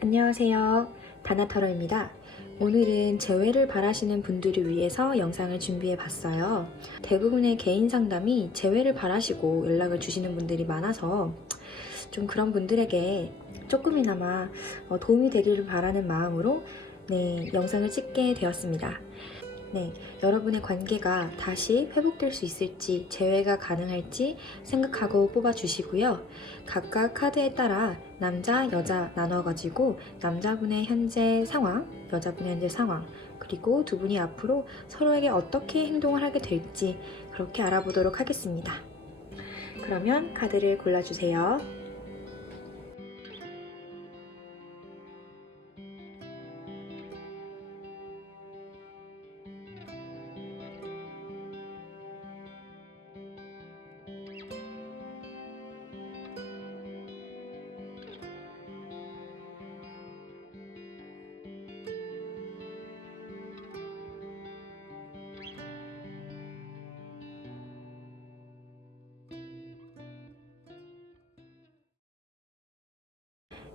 안녕하세요. 다나터러입니다. 오늘은 재회를 바라시는 분들을 위해서 영상을 준비해 봤어요. 대부분의 개인 상담이 재회를 바라시고 연락을 주시는 분들이 많아서 좀 그런 분들에게 조금이나마 도움이 되기를 바라는 마음으로 영상을 찍게 되었습니다. 여러분의 관계가 다시 회복될 수 있을지, 재회가 가능할지 생각하고 뽑아주시고요. 각각 카드에 따라 남자, 여자 나눠가지고 남자분의 현재 상황, 여자분의 현재 상황, 그리고 두 분이 앞으로 서로에게 어떻게 행동을 하게 될지 그렇게 알아보도록 하겠습니다. 그러면 카드를 골라주세요.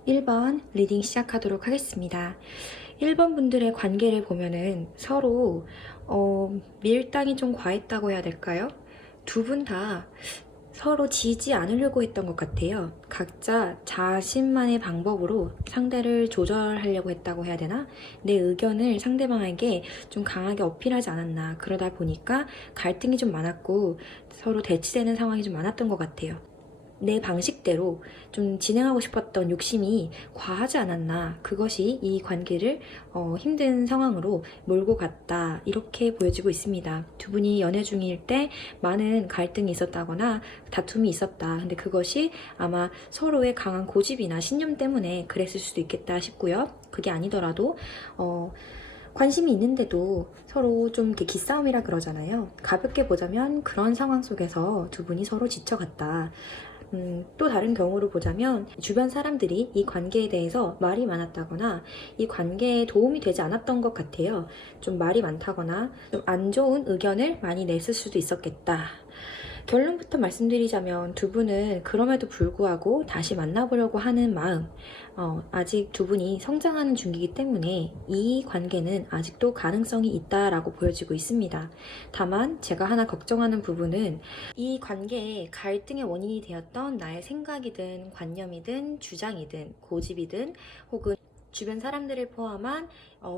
1번 리딩 시작하도록 하겠습니다. 1번 분들의 관계를 보면은 서로 밀당이 좀 과했다고 해야 될까요? 두 분 다 서로 지지 않으려고 했던 것 같아요. 각자 자신만의 방법으로 상대를 조절하려고 했다고 해야 되나? 내 의견을 상대방에게 좀 강하게 어필하지 않았나. 그러다 보니까 갈등이 좀 많았고 서로 대치되는 상황이 좀 많았던 것 같아요. 내 방식대로 좀 진행하고 싶었던 욕심이 과하지 않았나. 그것이 이 관계를 힘든 상황으로 몰고 갔다. 이렇게 보여지고 있습니다. 두 분이 연애 중일 때 많은 갈등이 있었다거나 다툼이 있었다. 근데 그것이 아마 서로의 강한 고집이나 신념 때문에 그랬을 수도 있겠다 싶고요. 그게 아니더라도 관심이 있는데도 서로 좀 이렇게 기싸움이라 그러잖아요. 가볍게 보자면 그런 상황 속에서 두 분이 서로 지쳐갔다. 또 다른 경우로 보자면 주변 사람들이 이 관계에 대해서 말이 많았다거나 이 관계에 도움이 되지 않았던 것 같아요. 좀 말이 많다거나 좀 안 좋은 의견을 많이 냈을 수도 있었겠다. 결론부터 말씀드리자면 두 분은 그럼에도 불구하고 다시 만나보려고 하는 마음, 아직 두 분이 성장하는 중이기 때문에 이 관계는 아직도 가능성이 있다라고 보여지고 있습니다. 다만 제가 하나 걱정하는 부분은 이 관계의 갈등의 원인이 되었던 나의 생각이든 관념이든 주장이든 고집이든 혹은 주변 사람들을 포함한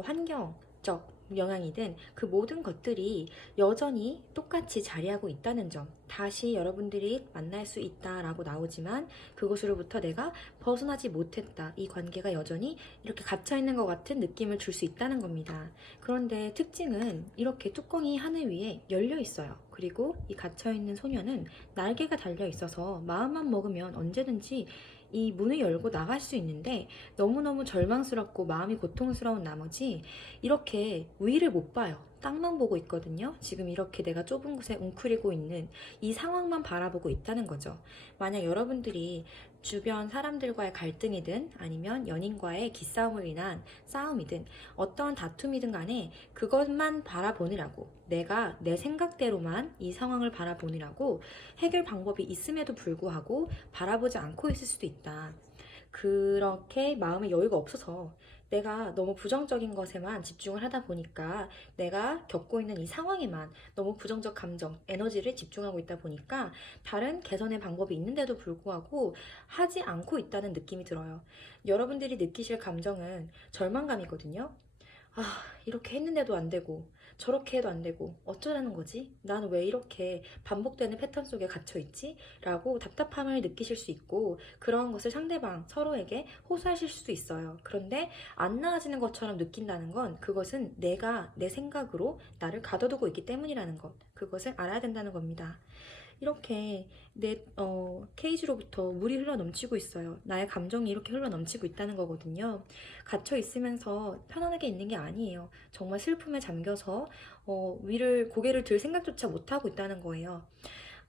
환경적 영향이든 그 모든 것들이 여전히 똑같이 자리하고 있다는 점. 다시 여러분들이 만날 수 있다라고 나오지만 그것으로부터 내가 벗어나지 못했다. 이 관계가 여전히 이렇게 갇혀있는 것 같은 느낌을 줄 수 있다는 겁니다. 그런데 특징은 이렇게 뚜껑이 하늘 위에 열려 있어요. 그리고 이 갇혀있는 소녀는 날개가 달려 있어서 마음만 먹으면 언제든지 이 문을 열고 나갈 수 있는데 너무너무 절망스럽고 마음이 고통스러운 나머지 이렇게 위를 못 봐요. 땅만 보고 있거든요. 지금 이렇게 내가 좁은 곳에 웅크리고 있는 이 상황만 바라보고 있다는 거죠. 만약 여러분들이 주변 사람들과의 갈등이든 아니면 연인과의 기싸움을 인한 싸움이든 어떠한 다툼이든 간에 그것만 바라보느라고 내가 내 생각대로만 이 상황을 바라보느라고 해결 방법이 있음에도 불구하고 바라보지 않고 있을 수도 있다. 그렇게 마음의 여유가 없어서 내가 너무 부정적인 것에만 집중을 하다 보니까 내가 겪고 있는 이 상황에만 너무 부정적 감정, 에너지를 집중하고 있다 보니까 다른 개선의 방법이 있는데도 불구하고 하지 않고 있다는 느낌이 들어요. 여러분들이 느끼실 감정은 절망감이거든요. 아, 이렇게 했는데도 안 되고, 저렇게 해도 안 되고, 어쩌라는 거지? 나는 왜 이렇게 반복되는 패턴 속에 갇혀있지? 라고 답답함을 느끼실 수 있고, 그런 것을 상대방 서로에게 호소하실 수도 있어요. 그런데 안 나아지는 것처럼 느낀다는 건 그것은 내가 내 생각으로 나를 가둬두고 있기 때문이라는 것. 그것을 알아야 된다는 겁니다. 이렇게 내 케이지로부터 물이 흘러 넘치고 있어요. 나의 감정이 이렇게 흘러 넘치고 있다는 거거든요. 갇혀 있으면서 편안하게 있는 게 아니에요. 정말 슬픔에 잠겨서 고개를 들 생각조차 못하고 있다는 거예요.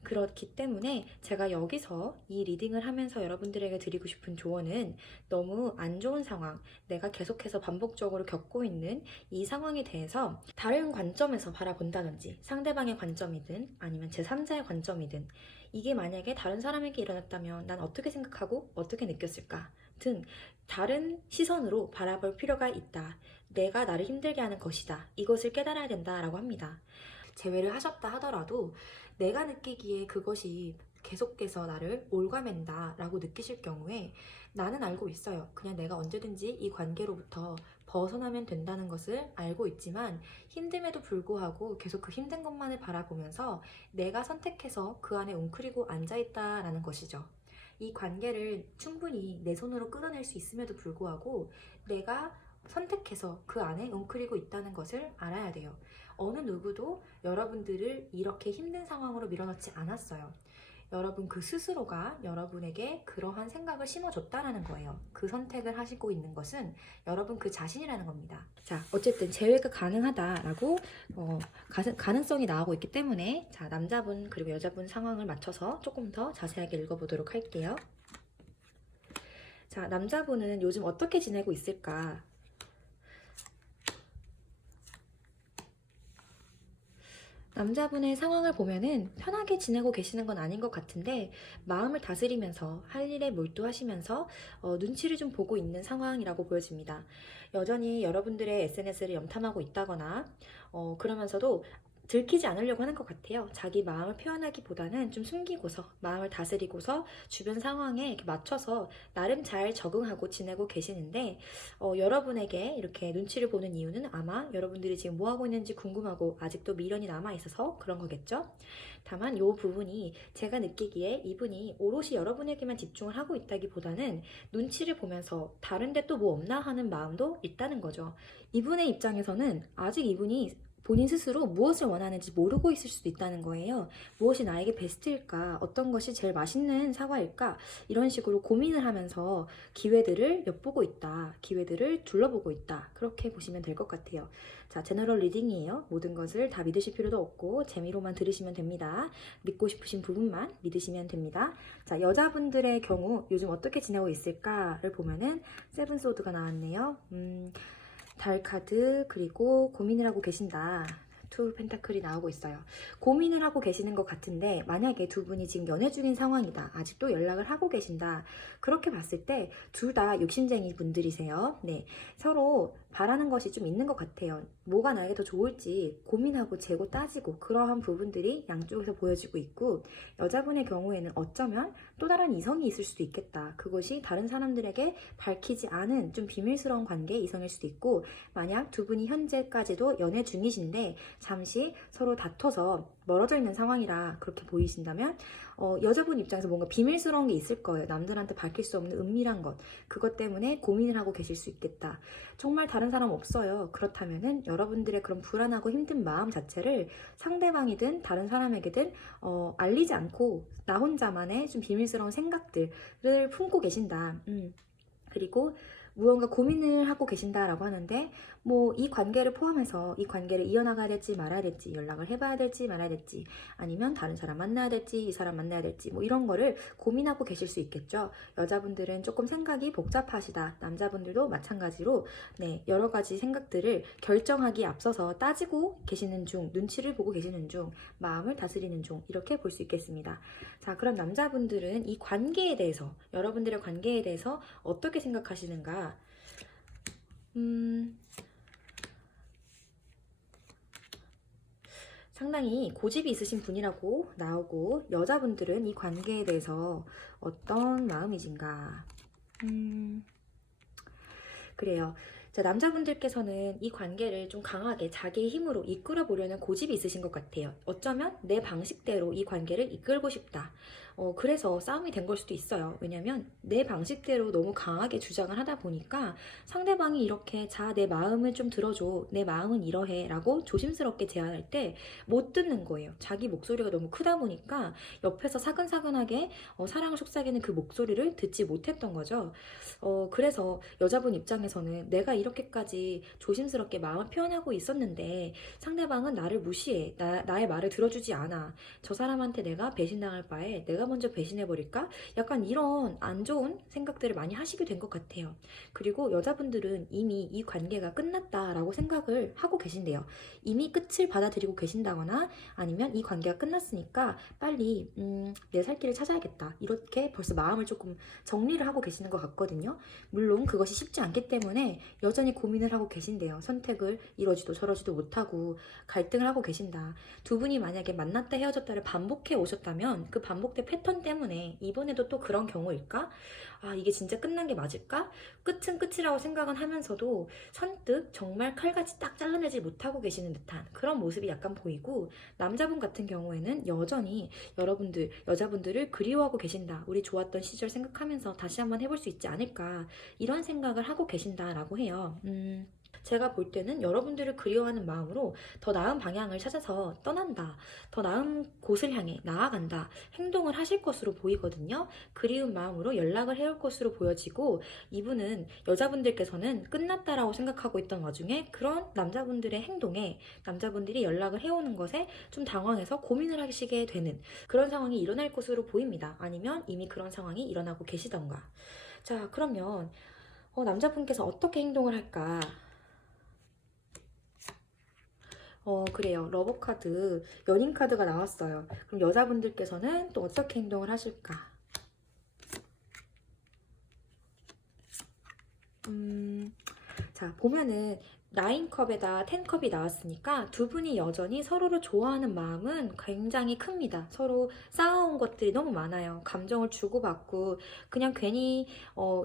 그렇기 때문에 제가 여기서 이 리딩을 하면서 여러분들에게 드리고 싶은 조언은 너무 안 좋은 상황, 내가 계속해서 반복적으로 겪고 있는 이 상황에 대해서 다른 관점에서 바라본다든지 상대방의 관점이든 아니면 제3자의 관점이든 이게 만약에 다른 사람에게 일어났다면 난 어떻게 생각하고 어떻게 느꼈을까? 등 다른 시선으로 바라볼 필요가 있다. 내가 나를 힘들게 하는 것이다. 이것을 깨달아야 된다라고 합니다. 재회를 하셨다 하더라도 내가 느끼기에 그것이 계속해서 나를 올가맨다 라고 느끼실 경우에 나는 알고 있어요. 그냥 내가 언제든지 이 관계로부터 벗어나면 된다는 것을 알고 있지만 힘듦에도 불구하고 계속 그 힘든 것만을 바라보면서 내가 선택해서 그 안에 웅크리고 앉아있다라는 것이죠. 이 관계를 충분히 내 손으로 끌어낼 수 있음에도 불구하고 내가 선택해서 그 안에 웅크리고 있다는 것을 알아야 돼요. 어느 누구도 여러분들을 이렇게 힘든 상황으로 밀어넣지 않았어요. 여러분 그 스스로가 여러분에게 그러한 생각을 심어줬다라는 거예요. 그 선택을 하시고 있는 것은 여러분 그 자신이라는 겁니다. 자, 어쨌든 재회가 가능하다라고 가능성이 나오고 있기 때문에 자, 남자분 그리고 여자분 상황을 맞춰서 조금 더 자세하게 읽어보도록 할게요. 자, 남자분은 요즘 어떻게 지내고 있을까? 남자분의 상황을 보면은 편하게 지내고 계시는 건 아닌 것 같은데 마음을 다스리면서 할 일에 몰두하시면서 눈치를 좀 보고 있는 상황이라고 보여집니다. 여전히 여러분들의 SNS를 염탐하고 있다거나 그러면서도 들키지 않으려고 하는 것 같아요. 자기 마음을 표현하기보다는 좀 숨기고서 마음을 다스리고서 주변 상황에 이렇게 맞춰서 나름 잘 적응하고 지내고 계시는데 여러분에게 이렇게 눈치를 보는 이유는 아마 여러분들이 지금 뭐 하고 있는지 궁금하고 아직도 미련이 남아 있어서 그런 거겠죠. 다만 이 부분이 제가 느끼기에 이분이 오롯이 여러분에게만 집중을 하고 있다기보다는 눈치를 보면서 다른 데 또 뭐 없나 하는 마음도 있다는 거죠. 이분의 입장에서는 아직 이분이 본인 스스로 무엇을 원하는지 모르고 있을 수도 있다는 거예요. 무엇이 나에게 베스트일까? 어떤 것이 제일 맛있는 사과일까? 이런 식으로 고민을 하면서 기회들을 엿보고 있다. 기회들을 둘러보고 있다. 그렇게 보시면 될 것 같아요. 자, 제너럴 리딩이에요. 모든 것을 다 믿으실 필요도 없고 재미로만 들으시면 됩니다. 믿고 싶으신 부분만 믿으시면 됩니다. 자, 여자분들의 경우 요즘 어떻게 지내고 있을까를 보면은 세븐 소드가 나왔네요. 달 카드 그리고 고민을 하고 계신다. 투 펜타클이 나오고 있어요. 고민을 하고 계시는 것 같은데 만약에 두 분이 지금 연애 중인 상황이다. 아직도 연락을 하고 계신다. 그렇게 봤을 때 둘 다 욕심쟁이 분들이세요. 네, 서로 바라는 것이 좀 있는 것 같아요. 뭐가 나에게 더 좋을지 고민하고 재고 따지고 그러한 부분들이 양쪽에서 보여지고 있고 여자분의 경우에는 어쩌면 또 다른 이성이 있을 수도 있겠다. 그것이 다른 사람들에게 밝히지 않은 좀 비밀스러운 관계의 이성일 수도 있고 만약 두 분이 현재까지도 연애 중이신데 잠시 서로 다퉈서 멀어져 있는 상황이라 그렇게 보이신다면 여자분 입장에서 뭔가 비밀스러운 게 있을 거예요. 남들한테 밝힐 수 없는 은밀한 것. 그것 때문에 고민을 하고 계실 수 있겠다. 정말 다른 사람 없어요. 그렇다면은 여러분들의 그런 불안하고 힘든 마음 자체를 상대방이든 다른 사람에게든 알리지 않고 나 혼자만의 좀 비밀스러운 생각들을 품고 계신다. 그리고 무언가 고민을 하고 계신다라고 하는데 뭐 이 관계를 포함해서 이 관계를 이어나가야 될지 말아야 될지 연락을 해봐야 될지 말아야 될지 아니면 다른 사람 만나야 될지 이 사람 만나야 될지 뭐 이런 거를 고민하고 계실 수 있겠죠. 여자분들은 조금 생각이 복잡하시다. 남자분들도 마찬가지로 네, 여러 가지 생각들을 결정하기에 앞서서 따지고 계시는 중 눈치를 보고 계시는 중 마음을 다스리는 중 이렇게 볼 수 있겠습니다. 자, 그럼 남자분들은 이 관계에 대해서 여러분들의 관계에 대해서 어떻게 생각하시는가? 상당히 고집이 있으신 분이라고 나오고 여자분들은 이 관계에 대해서 어떤 마음이신가? 그래요. 자, 남자분들께서는 이 관계를 좀 강하게 자기의 힘으로 이끌어 보려는 고집이 있으신 것 같아요. 어쩌면 내 방식대로 이 관계를 이끌고 싶다. 그래서 싸움이 된 걸 수도 있어요. 왜냐면 내 방식대로 너무 강하게 주장을 하다 보니까 상대방이 이렇게 자, 내 마음을 좀 들어줘. 내 마음은 이러해. 라고 조심스럽게 제안할 때 못 듣는 거예요. 자기 목소리가 너무 크다 보니까 옆에서 사근사근하게 사랑을 속삭이는 그 목소리를 듣지 못했던 거죠. 그래서 여자분 입장에서는 내가 이렇게 이렇게까지 조심스럽게 마음을 표현하고 있었는데 상대방은 나를 무시해. 나의 말을 들어주지 않아. 저 사람한테 내가 배신당할 바에 내가 먼저 배신해버릴까? 약간 이런 안 좋은 생각들을 많이 하시게 된 것 같아요. 그리고 여자분들은 이미 이 관계가 끝났다라고 생각을 하고 계신대요. 이미 끝을 받아들이고 계신다거나 아니면 이 관계가 끝났으니까 빨리 내 살 길을 찾아야겠다. 이렇게 벌써 마음을 조금 정리를 하고 계시는 것 같거든요. 물론 그것이 쉽지 않기 때문에 여전히 고민을 하고 계신대요. 선택을 이러지도 저러지도 못하고 갈등을 하고 계신다. 두 분이 만약에 만났다 헤어졌다를 반복해 오셨다면 그 반복된 패턴 때문에 이번에도 또 그런 경우일까? 아, 이게 진짜 끝난 게 맞을까? 끝은 끝이라고 생각은 하면서도 선뜻 정말 칼같이 딱 잘라내지 못하고 계시는 듯한 그런 모습이 약간 보이고, 남자분 같은 경우에는 여전히 여자분들을 그리워하고 계신다. 우리 좋았던 시절 생각하면서 다시 한번 해볼 수 있지 않을까. 이런 생각을 하고 계신다라고 해요. 제가 볼 때는 여러분들을 그리워하는 마음으로 더 나은 방향을 찾아서 떠난다. 더 나은 곳을 향해 나아간다. 행동을 하실 것으로 보이거든요. 그리운 마음으로 연락을 해올 것으로 보여지고, 이분은 여자분들께서는 끝났다라고 생각하고 있던 와중에 그런 남자분들의 행동에, 남자분들이 연락을 해오는 것에 좀 당황해서 고민을 하시게 되는 그런 상황이 일어날 것으로 보입니다. 아니면 이미 그런 상황이 일어나고 계시던가. 자, 그러면 남자분께서 어떻게 행동을 할까? 그래요. 러버카드, 연인카드가 나왔어요. 그럼 여자분들께서는 또 어떻게 행동을 하실까? 자, 보면은 9컵에다 10컵이 나왔으니까 두 분이 여전히 서로를 좋아하는 마음은 굉장히 큽니다. 서로 쌓아온 것들이 너무 많아요. 감정을 주고받고 그냥 괜히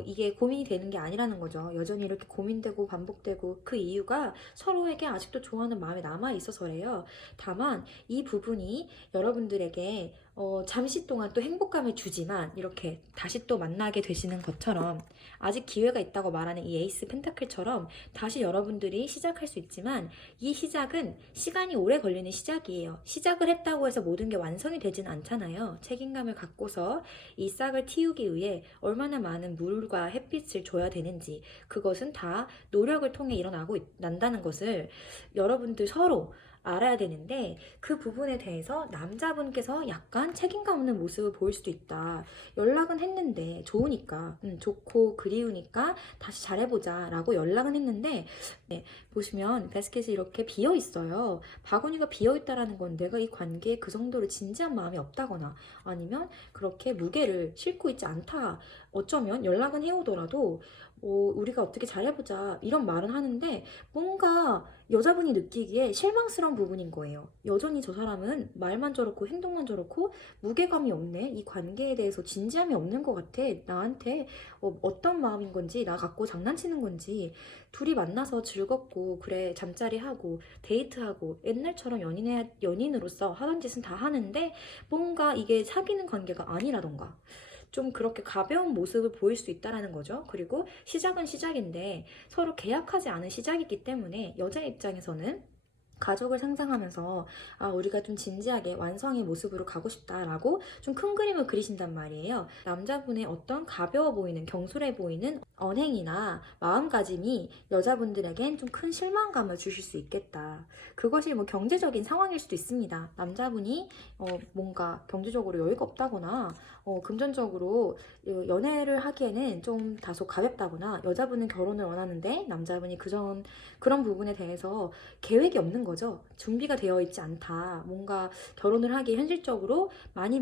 이게 고민이 되는 게 아니라는 거죠. 여전히 이렇게 고민되고 반복되고, 그 이유가 서로에게 아직도 좋아하는 마음이 남아있어서래요. 다만 이 부분이 여러분들에게 잠시 동안 또 행복감을 주지만 이렇게 다시 또 만나게 되시는 것처럼, 아직 기회가 있다고 말하는 이 에이스 펜타클처럼 다시 여러분들이 시작할 수 있지만, 이 시작은 시간이 오래 걸리는 시작이에요. 시작을 했다고 해서 모든 게 완성이 되진 않잖아요. 책임감을 갖고서 이 싹을 틔우기 위해 얼마나 많은 물과 햇빛을 줘야 되는지, 그것은 다 노력을 통해 난다는 것을 여러분들 서로 알아야 되는데, 그 부분에 대해서 남자분께서 약간 책임감 없는 모습을 보일 수도 있다. 연락은 했는데 좋으니까, 좋고 그리우니까 다시 잘해보자 라고 연락은 했는데, 네, 보시면 바스켓이 이렇게 비어 있어요. 바구니가 비어 있다라는 건 내가 이 관계에 그 정도로 진지한 마음이 없다거나 아니면 그렇게 무게를 싣고 있지 않다. 어쩌면 연락은 해오더라도 우리가 어떻게 잘해보자 이런 말은 하는데, 뭔가 여자분이 느끼기에 실망스러운 부분인 거예요. 여전히 저 사람은 말만 저렇고 행동만 저렇고 무게감이 없네. 이 관계에 대해서 진지함이 없는 것 같아. 나한테 어떤 마음인 건지, 나 갖고 장난치는 건지. 둘이 만나서 즐겁고 그래 잠자리하고 데이트하고 옛날처럼 연인으로서 하던 짓은 다 하는데 뭔가 이게 사귀는 관계가 아니라던가 좀 그렇게 가벼운 모습을 보일 수 있다는 거죠. 그리고 시작은 시작인데 서로 계약하지 않은 시작이기 때문에 여자 입장에서는 가족을 상상하면서 우리가 좀 진지하게 완성의 모습으로 가고 싶다라고 좀 큰 그림을 그리신단 말이에요. 남자분의 어떤 가벼워 보이는, 경솔해 보이는 언행이나 마음가짐이 여자분들에겐 좀 큰 실망감을 주실 수 있겠다. 그것이 뭐 경제적인 상황일 수도 있습니다. 남자분이 뭔가 경제적으로 여유가 없다거나 금전적으로 연애를 하기에는 좀 다소 가볍다거나, 여자분은 결혼을 원하는데 남자분이 그런 부분에 대해서 계획이 없는 거죠. 준비가 되어 있지 않다. 뭔가 결혼을 하기에 현실적으로 많이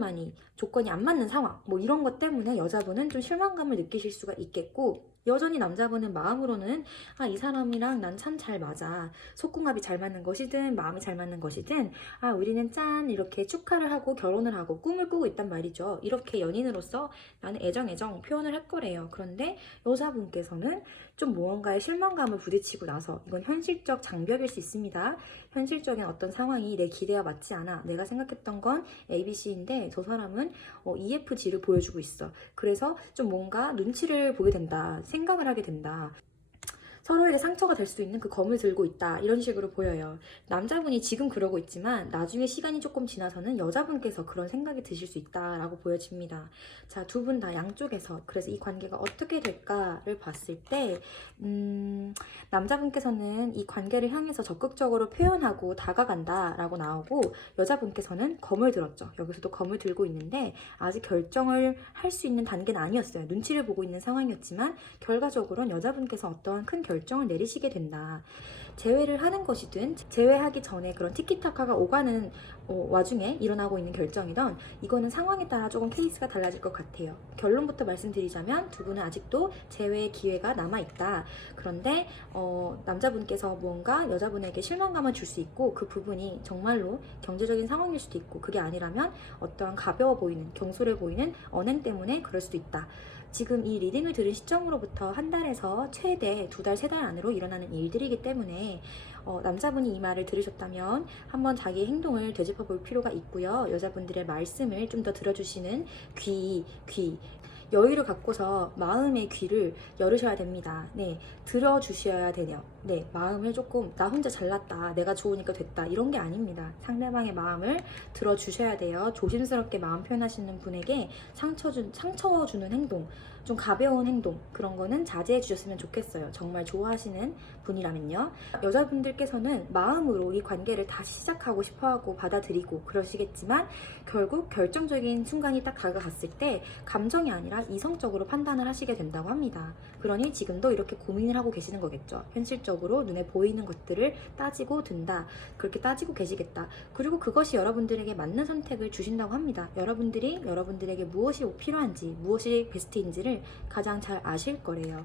조건이 안 맞는 상황, 뭐 이런 것 때문에 여자분은 좀 실망감을 느끼실 수가 있겠고, 여전히 남자분은 마음으로는 이 사람이랑 난 참 잘 맞아. 속궁합이 잘 맞는 것이든 마음이 잘 맞는 것이든 우리는 짠 이렇게 축하를 하고 결혼을 하고 꿈을 꾸고 있단 말이죠. 이렇게 연인으로서 나는 애정 표현을 할 거래요. 그런데 여자분께서는 좀 무언가에 실망감을 부딪히고 나서, 이건 현실적 장벽일 수 있습니다. 현실적인 어떤 상황이 내 기대와 맞지 않아. 내가 생각했던 건 ABC인데 저 사람은 EFG를 보여주고 있어. 그래서 좀 뭔가 눈치를 보게 된다. 생각을 하게 된다. 서로에게 상처가 될 수 있는 그 검을 들고 있다, 이런 식으로 보여요. 남자분이 지금 그러고 있지만 나중에 시간이 조금 지나서는 여자분께서 그런 생각이 드실 수 있다라고 보여집니다. 자, 두 분 다 양쪽에서 그래서 이 관계가 어떻게 될까를 봤을 때 남자분께서는 이 관계를 향해서 적극적으로 표현하고 다가간다라고 나오고, 여자분께서는 검을 들었죠. 여기서도 검을 들고 있는데 아직 결정을 할 수 있는 단계는 아니었어요. 눈치를 보고 있는 상황이었지만 결과적으로는 여자분께서 어떠한 큰 결정을 내리시게 된다. 재회를 하는 것이든 재회하기 전에 그런 티키타카가 오가는 와중에 일어나고 있는 결정이던, 이거는 상황에 따라 조금 케이스가 달라질 것 같아요. 결론부터 말씀드리자면 두 분은 아직도 재회의 기회가 남아있다. 그런데 남자분께서 무언가 여자분에게 실망감을 줄 수 있고, 그 부분이 정말로 경제적인 상황일 수도 있고, 그게 아니라면 어떠한 가벼워 보이는, 경솔해 보이는 언행 때문에 그럴 수도 있다. 지금 이 리딩을 들은 시점으로부터 한 달에서 최대 2달, 3달 안으로 일어나는 일들이기 때문에 남자분이 이 말을 들으셨다면 한번 자기의 행동을 되짚어 볼 필요가 있고요. 여자분들의 말씀을 좀 더 들어주시는 귀, 여유를 갖고서 마음의 귀를 열으셔야 됩니다. 네, 들어주셔야 되네요. 네, 마음을 조금 나 혼자 잘났다, 내가 좋으니까 됐다, 이런 게 아닙니다. 상대방의 마음을 들어주셔야 돼요. 조심스럽게 마음 표현하시는 분에게 상처 주는 행동, 좀 가벼운 행동, 그런 거는 자제해 주셨으면 좋겠어요. 정말 좋아하시는 분이라면요. 여자분들께서는 마음으로 이 관계를 다시 시작하고 싶어하고 받아들이고 그러시겠지만, 결국 결정적인 순간이 딱 다가갔을 때 감정이 아니라 이성적으로 판단을 하시게 된다고 합니다. 그러니 지금도 이렇게 고민을 하고 계시는 거겠죠. 현실적으로 눈에 보이는 것들을 따지고 든다, 그렇게 따지고 계시겠다. 그리고 그것이 여러분들에게 맞는 선택을 주신다고 합니다. 여러분들이 여러분들에게 무엇이 필요한지, 무엇이 베스트인지를 가장 잘 아실 거래요.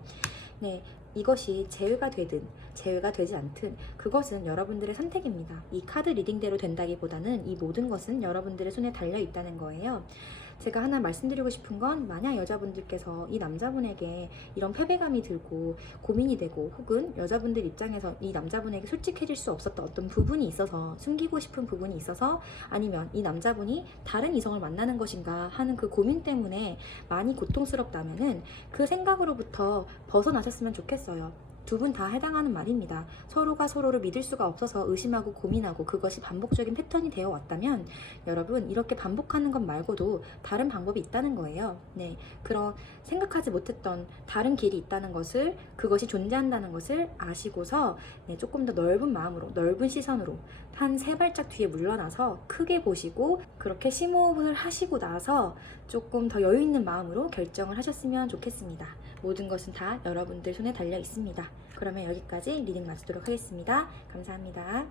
네, 이것이 재회가 되든 재회가 되지 않든 그것은 여러분들의 선택입니다. 이 카드 리딩대로 된다기보다는 이 모든 것은 여러분들의 손에 달려 있다는 거예요. 제가 하나 말씀드리고 싶은 건, 만약 여자분들께서 이 남자분에게 이런 패배감이 들고 고민이 되고, 혹은 여자분들 입장에서 이 남자분에게 솔직해질 수 없었던 어떤 부분이 있어서, 숨기고 싶은 부분이 있어서, 아니면 이 남자분이 다른 이성을 만나는 것인가 하는 그 고민 때문에 많이 고통스럽다면은 그 생각으로부터 벗어나셨으면 좋겠어요. 두 분 다 해당하는 말입니다. 서로가 서로를 믿을 수가 없어서 의심하고 고민하고 그것이 반복적인 패턴이 되어 왔다면, 여러분 이렇게 반복하는 것 말고도 다른 방법이 있다는 거예요. 네, 그런 생각하지 못했던 다른 길이 있다는 것을, 그것이 존재한다는 것을 아시고서 조금 더 넓은 마음으로, 넓은 시선으로 한 3발짝 뒤에 물러나서 크게 보시고, 그렇게 심호흡을 하시고 나서 조금 더 여유 있는 마음으로 결정을 하셨으면 좋겠습니다. 모든 것은 다 여러분들 손에 달려 있습니다. 그러면 여기까지 리딩 마치도록 하겠습니다. 감사합니다.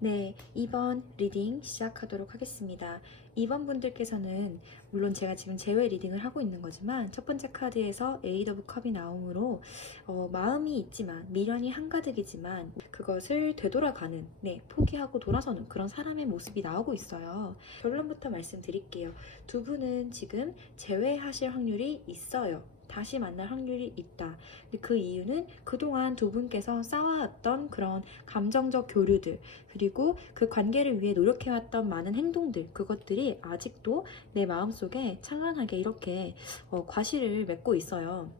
네, 2번 리딩 시작하도록 하겠습니다. 2번 분들께서는, 물론 제가 지금 재회 리딩을 하고 있는 거지만, 첫 번째 카드에서 에이드 오브 컵이 나오므로 마음이 있지만, 미련이 한가득이지만 그것을 되돌아가는, 포기하고 돌아서는 그런 사람의 모습이 나오고 있어요. 결론부터 말씀드릴게요. 두 분은 지금 재회하실 확률이 있어요. 다시 만날 확률이 있다. 근데 그 이유는 그동안 두 분께서 쌓아왔던 그런 감정적 교류들, 그리고 그 관계를 위해 노력해왔던 많은 행동들, 그것들이 아직도 내 마음속에 찬란하게 이렇게 과실을 맺고 있어요.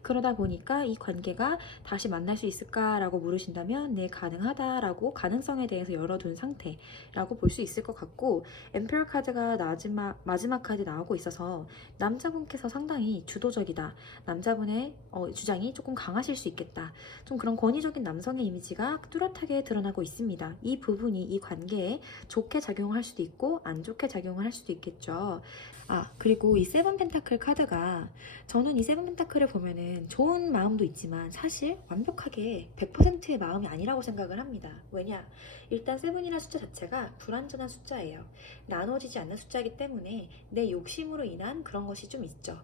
그러다 보니까 이 관계가 다시 만날 수 있을까라고 물으신다면, 네, 가능하다라고 가능성에 대해서 열어둔 상태라고 볼 수 있을 것 같고, 엠페러 카드가 마지막 카드 나오고 있어서 남자분께서 상당히 주도적이다, 남자분의 주장이 조금 강하실 수 있겠다, 좀 그런 권위적인 남성의 이미지가 뚜렷하게 드러나고 있습니다. 이 부분이 이 관계에 좋게 작용을 할 수도 있고 안 좋게 작용을 할 수도 있겠죠. 그리고 이 세븐 펜타클 카드가, 저는 이 세븐 펜타클을 보면은 좋은 마음도 있지만 사실 완벽하게 100%의 마음이 아니라고 생각을 합니다. 왜냐? 일단 세븐이라는 숫자 자체가 불완전한 숫자예요. 나눠지지 않는 숫자이기 때문에 내 욕심으로 인한 그런 것이 좀 있죠.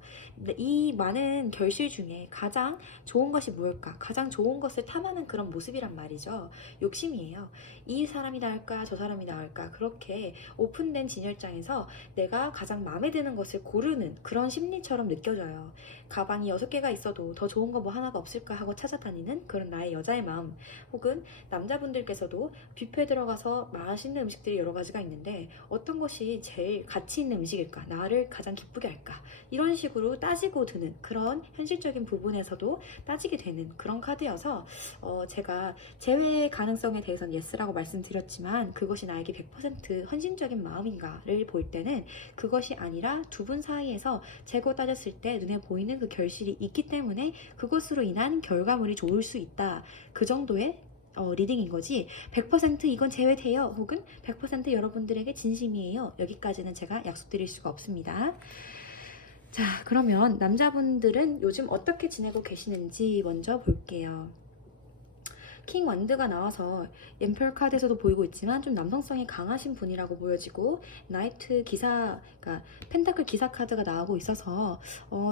이 많은 결실 중에 가장 좋은 것이 무엇일까? 가장 좋은 것을 탐하는 그런 모습이란 말이죠. 욕심이에요. 이 사람이 나을까? 저 사람이 나을까? 그렇게 오픈된 진열장에서 내가 가장 마음에 드는 것을 고르는 그런 심리처럼 느껴져요. 가방이 6개가 있어도 없더라도 더 좋은 거 뭐 하나가 없을까 하고 찾아다니는 그런 나의 여자의 마음, 혹은 남자분들께서도 뷔페에 들어가서 맛있는 음식들이 여러 가지가 있는데 어떤 것이 제일 가치 있는 음식일까, 나를 가장 기쁘게 할까, 이런 식으로 따지고 드는 그런 현실적인 부분에서도 따지게 되는 그런 카드여서 제가 재회 가능성에 대해서는 예스라고 말씀드렸지만 그것이 나에게 100% 헌신적인 마음인가를 볼 때는 그것이 아니라 두 분 사이에서 재고 따졌을 때 눈에 보이는 그 결실이 있기 때문에 그것으로 인한 결과물이 좋을 수 있다. 그 정도의 리딩인 거지 100% 이건 제외돼요 혹은 100% 여러분들에게 진심이에요, 여기까지는 제가 약속드릴 수가 없습니다. 자, 그러면 남자분들은 요즘 어떻게 지내고 계시는지 먼저 볼게요. 킹 완드가 나와서 엠펄 카드에서도 보이고 있지만 좀 남성성이 강하신 분이라고 보여지고, 나이트 기사, 그러니까 펜타클 기사 카드가 나오고 있어서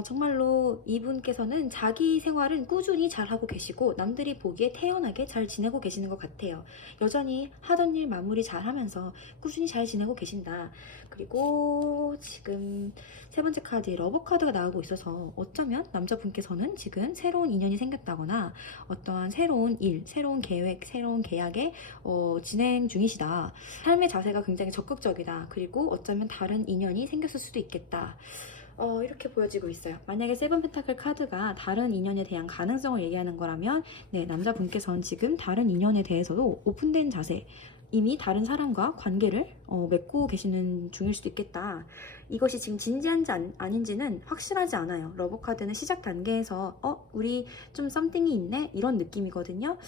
정말로 이분께서는 자기 생활은 꾸준히 잘하고 계시고 남들이 보기에 태연하게 잘 지내고 계시는 것 같아요. 여전히 하던 일 마무리 잘 하면서 꾸준히 잘 지내고 계신다. 그리고 지금 세 번째 카드에 러버 카드가 나오고 있어서 어쩌면 남자분께서는 지금 새로운 인연이 생겼다거나 어떠한 새로운 일, 새로운 계획, 새로운 계약에 진행 중이시다. 삶의 자세가 굉장히 적극적이다. 그리고 어쩌면 다른 인연이 생겼을 수도 있겠다. 이렇게 보여지고 있어요. 만약에 세븐 펜타클 카드가 다른 인연에 대한 가능성을 얘기하는 거라면 네, 남자분께서는 지금 다른 인연에 대해서도 오픈된 자세, 이미 다른 사람과 관계를 맺고 계시는 중일 수도 있겠다. 이것이 지금 진지한지 아닌지는 확실하지 않아요. 러버 카드는 시작 단계에서 우리 좀 썸띵이 있네? 이런 느낌이거든요.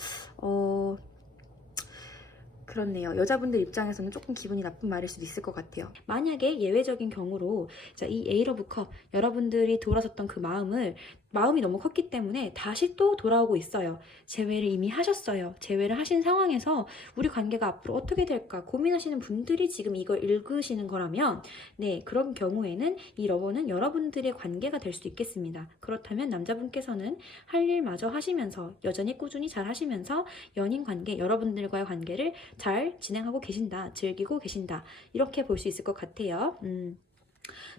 그렇네요. 여자분들 입장에서는 조금 기분이 나쁜 말일 수도 있을 것 같아요. 만약에 예외적인 경우로 이 에이러브 컵, 여러분들이 돌아섰던 그 마음이 너무 컸기 때문에 다시 또 돌아오고 있어요. 재회를 이미 하셨어요. 재회를 하신 상황에서 우리 관계가 앞으로 어떻게 될까 고민하시는 분들이 지금 이걸 읽으시는 거라면 네, 그런 경우에는 이 러버는 여러분들의 관계가 될 수도 있겠습니다. 그렇다면 남자분께서는 할 일마저 하시면서 여전히 꾸준히 잘 하시면서 연인 관계, 여러분들과의 관계를 잘 진행하고 계신다, 즐기고 계신다, 이렇게 볼 수 있을 것 같아요.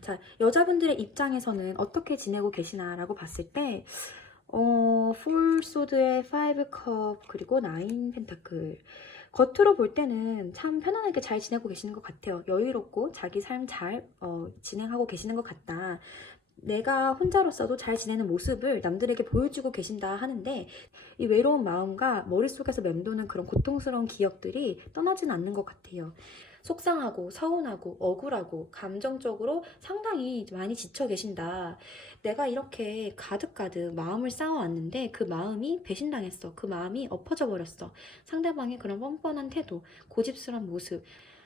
자, 여자분들의 입장에서는 어떻게 지내고 계시나라고 봤을 때 폴 소드의 5컵 그리고 9 펜타클, 겉으로 볼 때는 참 편안하게 잘 지내고 계시는 것 같아요. 여유롭고 자기 삶 잘 진행하고 계시는 것 같다. 내가 혼자로서도 잘 지내는 모습을 남들에게 보여주고 계신다 하는데 이 외로운 마음과 머릿속에서 맴도는 그런 고통스러운 기억들이 떠나진 않는 것 같아요. 속상하고 서운하고 억울하고 감정적으로 상당히 많이 지쳐 계신다. 내가 이렇게 가득가득 마음을 쌓아왔는데 그 마음이 배신당했어. 그 마음이 엎어져 버렸어. 상대방의 그런 뻔뻔한 태도, 고집스러운 모습,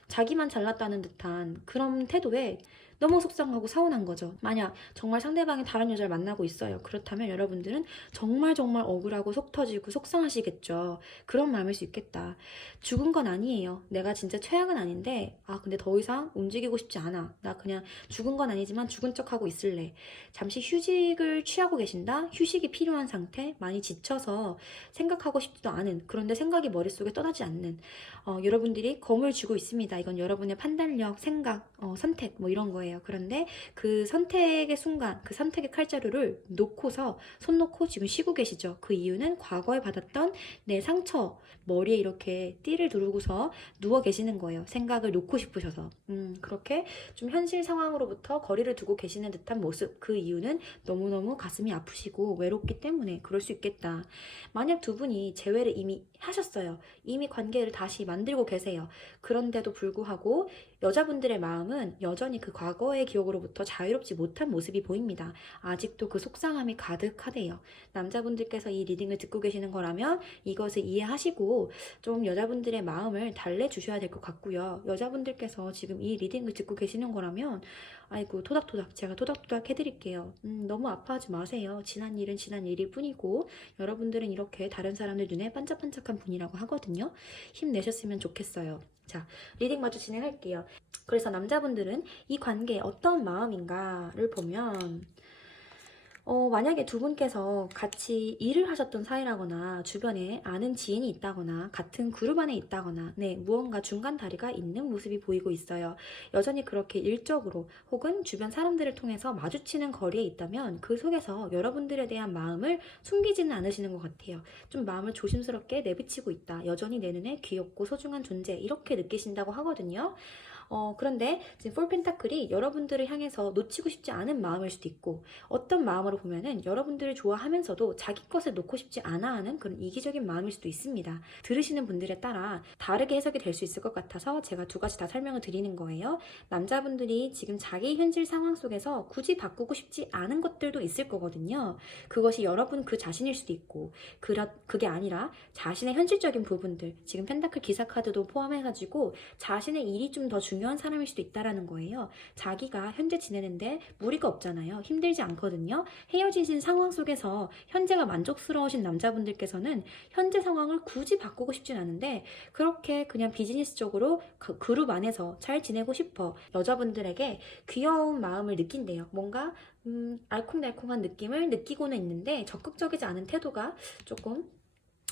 자기만 잘났다는 듯한 그런 태도에 너무 속상하고 서운한 거죠. 만약 정말 상대방이 다른 여자를 만나고 있어요. 그렇다면 여러분들은 정말 억울하고 속 터지고 속상하시겠죠. 그런 마음일 수 있겠다. 죽은 건 아니에요. 내가 진짜 최악은 아닌데 근데 더 이상 움직이고 싶지 않아. 나 그냥 죽은 건 아니지만 죽은 척하고 있을래. 잠시 휴식을 취하고 계신다. 휴식이 필요한 상태, 많이 지쳐서 생각하고 싶지도 않은, 그런데 생각이 머릿속에 떠나지 않는 여러분들이 검을 쥐고 있습니다. 이건 여러분의 판단력, 생각, 선택 뭐 이런 거예요. 그런데 그 선택의 순간, 그 선택의 칼자루를 놓고서 손 놓고 지금 쉬고 계시죠. 그 이유는 과거에 받았던 내 상처, 머리에 이렇게 띠를 두르고서 누워 계시는 거예요. 생각을 놓고 싶으셔서. 그렇게 좀 현실 상황으로부터 거리를 두고 계시는 듯한 모습. 그 이유는 너무너무 가슴이 아프시고 외롭기 때문에 그럴 수 있겠다. 만약 두 분이 재회를 이미 하셨어요. 이미 관계를 다시 만들고 계세요. 그런데도 불구하고 여자분들의 마음은 여전히 그 과거의 기억으로부터 자유롭지 못한 모습이 보입니다. 아직도 그 속상함이 가득하대요. 남자분들께서 이 리딩을 듣고 계시는 거라면 이것을 이해하시고 좀 여자분들의 마음을 달래주셔야 될 것 같고요. 여자분들께서 지금 이 리딩을 듣고 계시는 거라면 아이고 토닥토닥, 제가 토닥토닥 해드릴게요. 너무 아파하지 마세요. 지난 일은 지난 일일 뿐이고 여러분들은 이렇게 다른 사람들 눈에 반짝반짝한 분이라고 하거든요. 힘내셨으면 좋겠어요. 자, 리딩 마저 진행할게요. 그래서 남자분들은 이 관계에 어떤 마음인가를 보면 만약에 두 분께서 같이 일을 하셨던 사이라거나 주변에 아는 지인이 있다거나 같은 그룹 안에 있다거나 네, 무언가 중간 다리가 있는 모습이 보이고 있어요. 여전히 그렇게 일적으로 혹은 주변 사람들을 통해서 마주치는 거리에 있다면 그 속에서 여러분들에 대한 마음을 숨기지는 않으시는 것 같아요. 좀 마음을 조심스럽게 내비치고 있다. 여전히 내 눈에 귀엽고 소중한 존재 이렇게 느끼신다고 하거든요. 그런데 지금 폴 펜타클이 여러분들을 향해서 놓치고 싶지 않은 마음일 수도 있고 어떤 마음으로 보면은 여러분들을 좋아하면서도 자기 것을 놓고 싶지 않아 하는 그런 이기적인 마음일 수도 있습니다. 들으시는 분들에 따라 다르게 해석이 될 수 있을 것 같아서 제가 두 가지 다 설명을 드리는 거예요. 남자분들이 지금 자기 현실 상황 속에서 굳이 바꾸고 싶지 않은 것들도 있을 거거든요. 그것이 여러분 그 자신일 수도 있고 그게 아니라 자신의 현실적인 부분들 지금 펜타클 기사 카드도 포함해가지고 자신의 일이 좀 더 중요한 사람일 수도 있다라는 거예요. 자기가 현재 지내는데 무리가 없잖아요. 힘들지 않거든요. 헤어지신 상황 속에서 현재가 만족스러우신 남자분들께서는 현재 상황을 굳이 바꾸고 싶진 않은데 그렇게 그냥 비즈니스적으로 그 그룹 안에서 잘 지내고 싶어 여자분들에게 귀여운 마음을 느낀대요. 뭔가 알콩달콩한 느낌을 느끼고는 있는데 적극적이지 않은 태도가 조금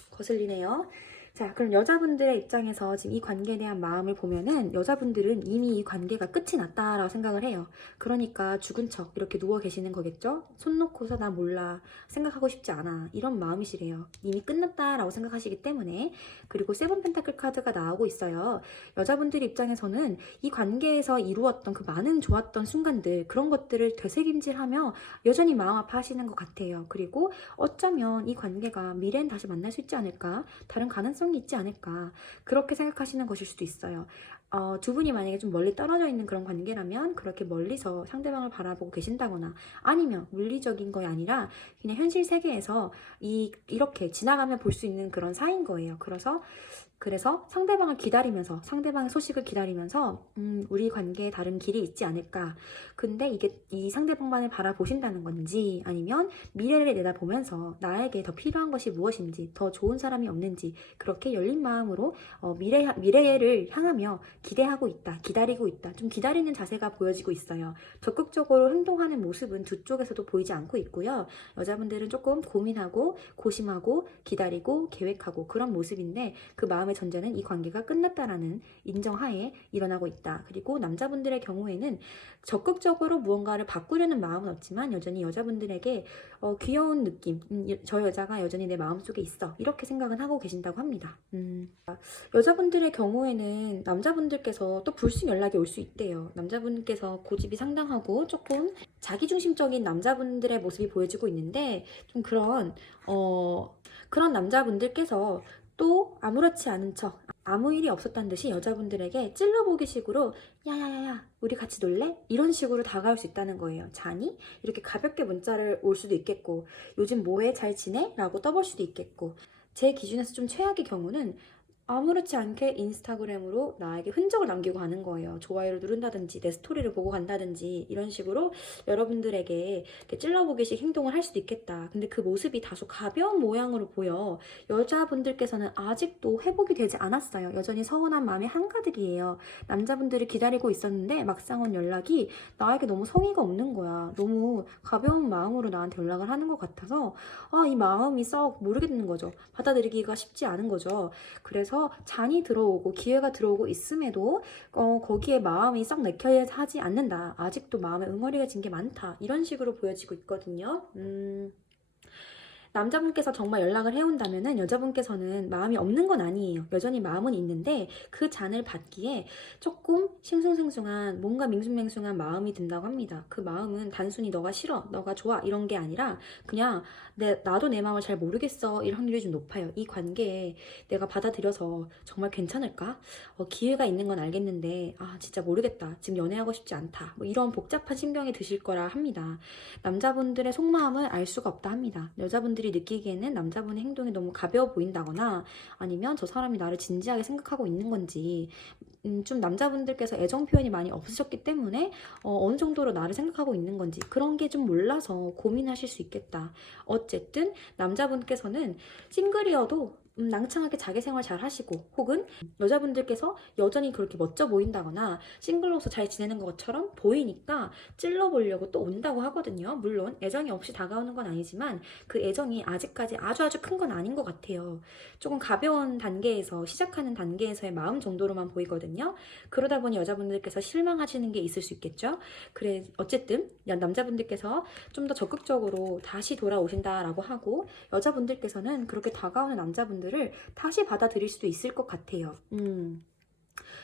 거슬리네요. 자, 그럼 여자분들의 입장에서 지금 이 관계에 대한 마음을 보면은 여자분들은 이미 이 관계가 끝이 났다라고 생각을 해요. 그러니까 죽은 척 이렇게 누워 계시는 거겠죠? 손 놓고서 나 몰라, 생각하고 싶지 않아 이런 마음이시래요. 이미 끝났다라고 생각하시기 때문에. 그리고 세븐 펜타클 카드가 나오고 있어요. 여자분들 입장에서는 이 관계에서 이루었던 그 많은 좋았던 순간들 그런 것들을 되새김질하며 여전히 마음 아파하시는 것 같아요. 그리고 어쩌면 이 관계가 미래엔 다시 만날 수 있지 않을까? 다른 가능성이 있지 않을까 그렇게 생각하시는 것일 수도 있어요. 두 분이 만약에 좀 멀리 떨어져 있는 그런 관계라면 그렇게 멀리서 상대방을 바라보고 계신다거나 아니면 물리적인 거이 아니라 그냥 현실 세계에서 이렇게 지나가면 볼 수 있는 그런 사이인 거예요. 그래서 상대방을 기다리면서 상대방의 소식을 기다리면서 우리 관계에 다른 길이 있지 않을까. 근데 이게 이 상대방만을 바라보신다는 건지 아니면 미래를 내다보면서 나에게 더 필요한 것이 무엇인지 더 좋은 사람이 없는지 그렇게 열린 마음으로 미래를 향하며 기대하고 있다. 기다리고 있다. 좀 기다리는 자세가 보여지고 있어요. 적극적으로 행동하는 모습은 두 쪽에서도 보이지 않고 있고요. 여자분들은 조금 고민하고 고심하고 기다리고 계획하고 그런 모습인데 그 마음의 전제는 이 관계가 끝났다라는 인정하에 일어나고 있다. 그리고 남자분들의 경우에는 적극적으로 무언가를 바꾸려는 마음은 없지만 여전히 여자분들에게 귀여운 느낌, 저 여자가 여전히 내 마음속에 있어 이렇게 생각은 하고 계신다고 합니다. 여자분들의 경우에는 남자분들께서 또 불쑥 연락이 올 수 있대요. 남자분께서 고집이 상당하고 조금 자기중심적인 남자분들의 모습이 보여지고 있는데 좀 그런 남자분들께서 또 아무렇지 않은 척 아무 일이 없었다는 듯이 여자분들에게 찔러보기 식으로 야야야야 우리 같이 놀래? 이런 식으로 다가올 수 있다는 거예요. 자니? 이렇게 가볍게 문자를 올 수도 있겠고 요즘 뭐해? 잘 지내? 라고 떠볼 수도 있겠고 제 기준에서 좀 최악의 경우는 아무렇지 않게 인스타그램으로 나에게 흔적을 남기고 가는 거예요. 좋아요를 누른다든지 내 스토리를 보고 간다든지 이런 식으로 여러분들에게 이렇게 찔러보기식 행동을 할 수도 있겠다. 근데 그 모습이 다소 가벼운 모양으로 보여 여자분들께서는 아직도 회복이 되지 않았어요. 여전히 서운한 마음이 한가득이에요. 남자분들을 기다리고 있었는데 막상 온 연락이 나에게 너무 성의가 없는 거야. 너무 가벼운 마음으로 나한테 연락을 하는 것 같아서 이 마음이 썩 모르겠는 거죠. 받아들이기가 쉽지 않은 거죠. 그래서 잔이 들어오고 기회가 들어오고 있음에도 거기에 마음이 썩 내켜야 하지 않는다. 아직도 마음에 응어리가 진 게 많다. 이런 식으로 보여지고 있거든요. 남자분께서 정말 연락을 해온다면은 여자분께서는 마음이 없는 건 아니에요. 여전히 마음은 있는데 그 잔을 받기에 조금 싱숭생숭한 뭔가 밍숭맹숭한 마음이 든다고 합니다. 그 마음은 단순히 너가 싫어, 너가 좋아 이런 게 아니라 그냥 나도 내 마음을 잘 모르겠어 이런 확률이 좀 높아요. 이 관계에 내가 받아들여서 정말 괜찮을까? 기회가 있는 건 알겠는데 진짜 모르겠다. 지금 연애하고 싶지 않다. 뭐 이런 복잡한 심경이 드실 거라 합니다. 남자분들의 속마음을 알 수가 없다 합니다. 여자분들이 느끼기에는 남자분의 행동이 너무 가벼워 보인다거나 아니면 저 사람이 나를 진지하게 생각하고 있는 건지 좀 남자분들께서 애정 표현이 많이 없으셨기 때문에 어느 정도로 나를 생각하고 있는 건지 그런 게 좀 몰라서 고민하실 수 있겠다. 어쨌든 남자분께서는 싱글이어도 낭창하게 자기 생활 잘 하시고, 혹은 여자분들께서 여전히 그렇게 멋져 보인다거나 싱글로서 잘 지내는 것처럼 보이니까 찔러보려고 또 온다고 하거든요. 물론 애정이 없이 다가오는 건 아니지만 그 애정이 아직까지 아주 큰 건 아닌 것 같아요. 조금 가벼운 단계에서, 시작하는 단계에서의 마음 정도로만 보이거든요. 그러다 보니 여자분들께서 실망하시는 게 있을 수 있겠죠. 그래, 어쨌든 남자분들께서 좀 더 적극적으로 다시 돌아오신다라고 하고, 여자분들께서는 그렇게 다가오는 남자분들을 다시 받아들일 수도 있을 것 같아요.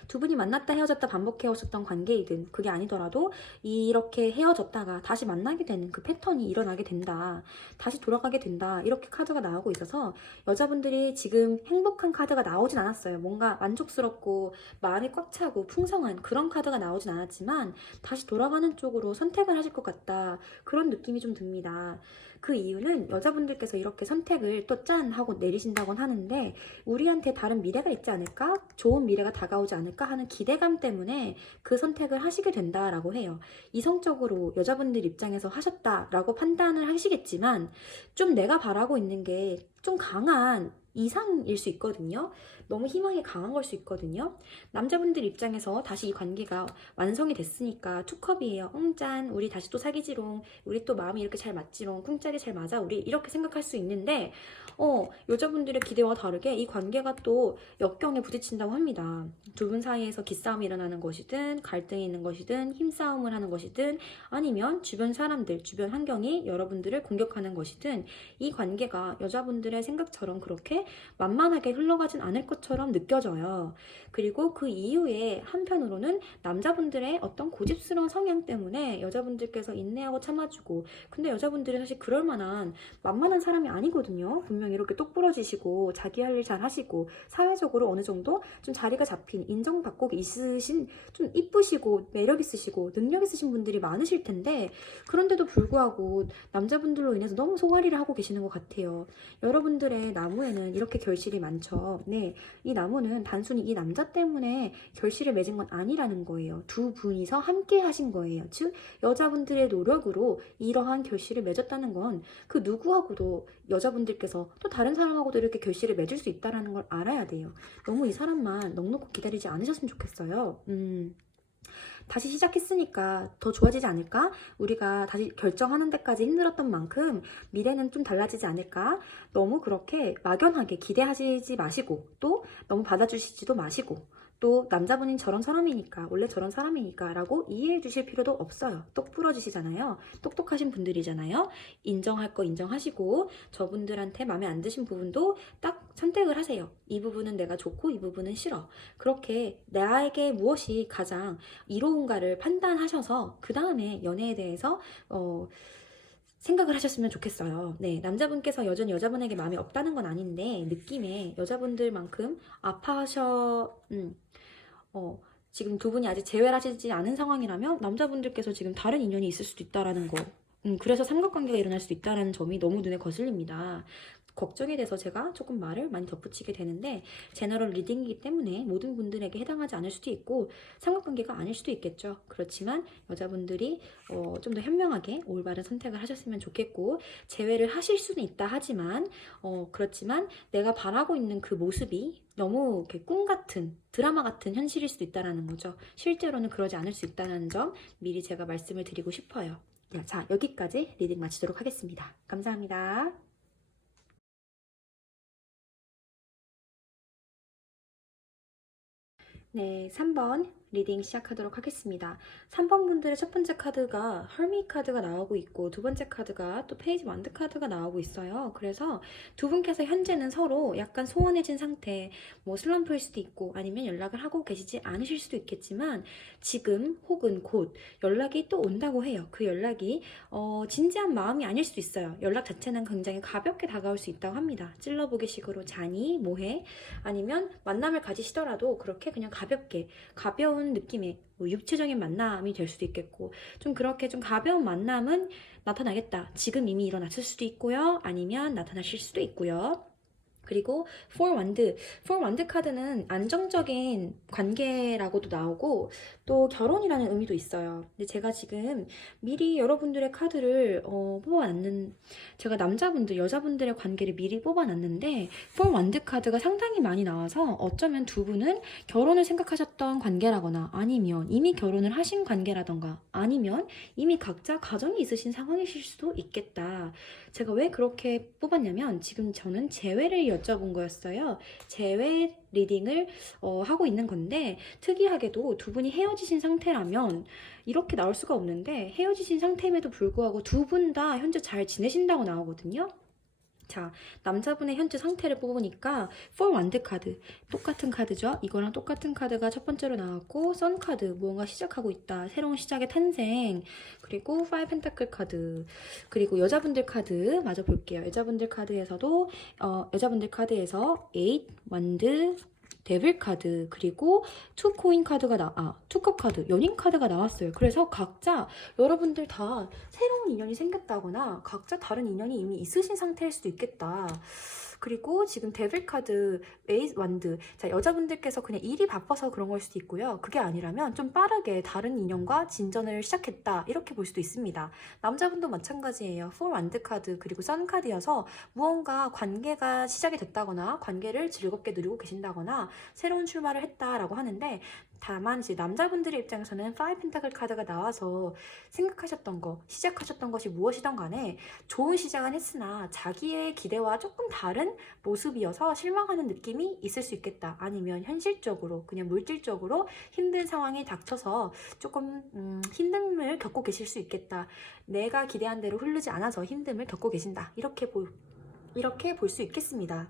두 분이 만났다 헤어졌다 반복해오셨던 관계이든, 그게 아니더라도 이렇게 헤어졌다가 다시 만나게 되는 그 패턴이 일어나게 된다, 다시 돌아가게 된다, 이렇게 카드가 나오고 있어서 여자분들이 지금 행복한 카드가 나오진 않았어요. 뭔가 만족스럽고 마음이 꽉 차고 풍성한 그런 카드가 나오진 않았지만 다시 돌아가는 쪽으로 선택을 하실 것 같다, 그런 느낌이 좀 듭니다. 그 이유는 여자분들께서 이렇게 선택을 또 짠 하고 내리신다곤 하는데, 우리한테 다른 미래가 있지 않을까? 좋은 미래가 다가오지 않을까 하는 기대감 때문에 그 선택을 하시게 된다라고 해요. 이성적으로 여자분들 입장에서 하셨다라고 판단을 하시겠지만, 좀 내가 바라고 있는 게 좀 강한 이상일 수 있거든요. 너무 희망이 강한 걸 수 있거든요. 남자분들 입장에서 다시 이 관계가 완성이 됐으니까 투컵이에요. 짠, 우리 다시 또 사귀지롱, 우리 또 마음이 이렇게 잘 맞지롱, 쿵짝이 잘 맞아, 우리 이렇게 생각할 수 있는데, 여자분들의 기대와 다르게 이 관계가 또 역경에 부딪힌다고 합니다. 두 분 사이에서 기싸움이 일어나는 것이든, 갈등이 있는 것이든, 힘싸움을 하는 것이든, 아니면 주변 사람들, 주변 환경이 여러분들을 공격하는 것이든, 이 관계가 여자분들의 생각처럼 그렇게 만만하게 흘러가진 않을 것처럼 느껴져요. 그리고 그 이후에 한편으로는 남자분들의 어떤 고집스러운 성향 때문에 여자분들께서 인내하고 참아주고, 근데 여자분들은 사실 그럴 만한 만만한 사람이 아니거든요. 분명 이렇게 똑부러지시고 자기 할 일 잘 하시고 사회적으로 어느 정도 좀 자리가 잡힌, 인정받고 있으신, 좀 이쁘시고 매력 있으시고 능력 있으신 분들이 많으실 텐데, 그런데도 불구하고 남자분들로 인해서 너무 소갈이를 하고 계시는 것 같아요. 여러분들의 나무에는 이렇게 결실이 많죠. 네, 이 나무는 단순히 이 남자 때문에 결실을 맺은 건 아니라는 거예요. 두 분이서 함께 하신 거예요. 즉, 여자분들의 노력으로 이러한 결실을 맺었다는 건 그 누구하고도, 여자분들께서 또 다른 사람하고도 이렇게 결실을 맺을 수 있다는 걸 알아야 돼요. 너무 이 사람만 넉넉히 기다리지 않으셨으면 좋겠어요. 다시 시작했으니까 더 좋아지지 않을까? 우리가 다시 결정하는 데까지 힘들었던 만큼 미래는 좀 달라지지 않을까? 너무 그렇게 막연하게 기대하시지 마시고, 또 너무 받아주시지도 마시고, 또 남자분인 저런 사람이니까, 원래 저런 사람이니까 라고 이해해 주실 필요도 없어요. 똑 부러지시잖아요. 똑똑하신 분들이잖아요. 인정할 거 인정하시고, 저분들한테 마음에 안 드신 부분도 딱 선택을 하세요. 이 부분은 내가 좋고 이 부분은 싫어. 그렇게 나에게 무엇이 가장 이로운가를 판단하셔서 그 다음에 연애에 대해서 생각을 하셨으면 좋겠어요. 네, 남자분께서 여전히 여자분에게 마음이 없다는 건 아닌데, 느낌에 여자분들만큼 아파하셔, 지금 두 분이 아직 재회를 하시지 않은 상황이라면 남자분들께서 지금 다른 인연이 있을 수도 있다라는 거, 그래서 삼각관계가 일어날 수도 있다는 점이 너무 눈에 거슬립니다. 걱정이 돼서 제가 조금 말을 많이 덧붙이게 되는데, 제너럴 리딩이기 때문에 모든 분들에게 해당하지 않을 수도 있고 삼각관계가 아닐 수도 있겠죠. 그렇지만 여자분들이 좀 더 현명하게 올바른 선택을 하셨으면 좋겠고, 재회를 하실 수는 있다 하지만 그렇지만 내가 바라고 있는 그 모습이 너무 이렇게 꿈 같은, 드라마 같은 현실일 수도 있다는 거죠. 실제로는 그러지 않을 수 있다는 점 미리 제가 말씀을 드리고 싶어요. 자, 여기까지 리딩 마치도록 하겠습니다. 감사합니다. 네, 3번 리딩 시작하도록 하겠습니다. 3번 분들의 첫 번째 카드가 헐미 카드가 나오고 있고, 두 번째 카드가 또 페이지 완드 카드가 나오고 있어요. 그래서 두 분께서 현재는 서로 약간 소원해진 상태, 뭐 슬럼프일 수도 있고 아니면 연락을 하고 계시지 않으실 수도 있겠지만, 지금 혹은 곧 연락이 또 온다고 해요. 그 연락이 진지한 마음이 아닐 수도 있어요. 연락 자체는 굉장히 가볍게 다가올 수 있다고 합니다. 찔러보기 식으로 자니? 뭐해? 아니면 만남을 가지시더라도 그렇게 그냥 가벼운 느낌의 뭐 육체적인 만남이 될 수도 있겠고, 좀 그렇게 좀 가벼운 만남은 나타나겠다. 지금 이미 일어났을 수도 있고요. 아니면 나타나실 수도 있고요. 그리고 for 완드 카드는 안정적인 관계라고도 나오고 또 결혼이라는 의미도 있어요. 근데 제가 지금 미리 여러분들의 카드를 제가 남자분들, 여자분들의 관계를 미리 뽑아놨는데 for 완드 카드가 상당히 많이 나와서 어쩌면 두 분은 결혼을 생각하셨던 관계라거나 아니면 이미 결혼을 하신 관계라던가 아니면 이미 각자 가정이 있으신 상황이실 수도 있겠다. 제가 왜 그렇게 뽑았냐면 지금 저는 재회를 여쭤본 거였어요. 재회 리딩을 하고 있는 건데 특이하게도 두 분이 헤어지신 상태라면 이렇게 나올 수가 없는데 헤어지신 상태임에도 불구하고 두 분 다 현재 잘 지내신다고 나오거든요. 자, 남자분의 현재 상태를 뽑으니까 for 완드 카드, 똑같은 카드죠. 이거랑 똑같은 카드가 첫 번째로 나왔고 선 카드, 무언가 시작하고 있다, 새로운 시작의 탄생, 그리고 5 펜타클 카드, 그리고 여자분들 카드 마저 볼게요. 여자분들 카드에서도 여자분들 카드에서 8 완드, 데빌 카드, 그리고 투 코인 카드가 투컵 카드, 연인 카드가 나왔어요. 그래서 각자 여러분들 다 새로운 인연이 생겼다거나 각자 다른 인연이 이미 있으신 상태일 수도 있겠다. 그리고 지금 데빌 카드, 에이스 완드. 자, 여자분들께서 그냥 일이 바빠서 그런 걸 수도 있고요. 그게 아니라면 좀 빠르게 다른 인연과 진전을 시작했다. 이렇게 볼 수도 있습니다. 남자분도 마찬가지예요. 4 완드 카드, 그리고 선 카드여서 무언가 관계가 시작이 됐다거나 관계를 즐겁게 누리고 계신다거나 새로운 출발을 했다라고 하는데 다만 이제 남자분들의 입장에서는 5 펜타클 카드가 나와서 생각하셨던 거, 시작하셨던 것이 무엇이든 간에 좋은 시작은 했으나 자기의 기대와 조금 다른 모습이어서 실망하는 느낌이 있을 수 있겠다. 아니면 현실적으로 그냥 물질적으로 힘든 상황이 닥쳐서 조금 힘듦을 겪고 계실 수 있겠다. 내가 기대한 대로 흐르지 않아서 힘듦을 겪고 계신다. 이렇게 볼 수 있겠습니다.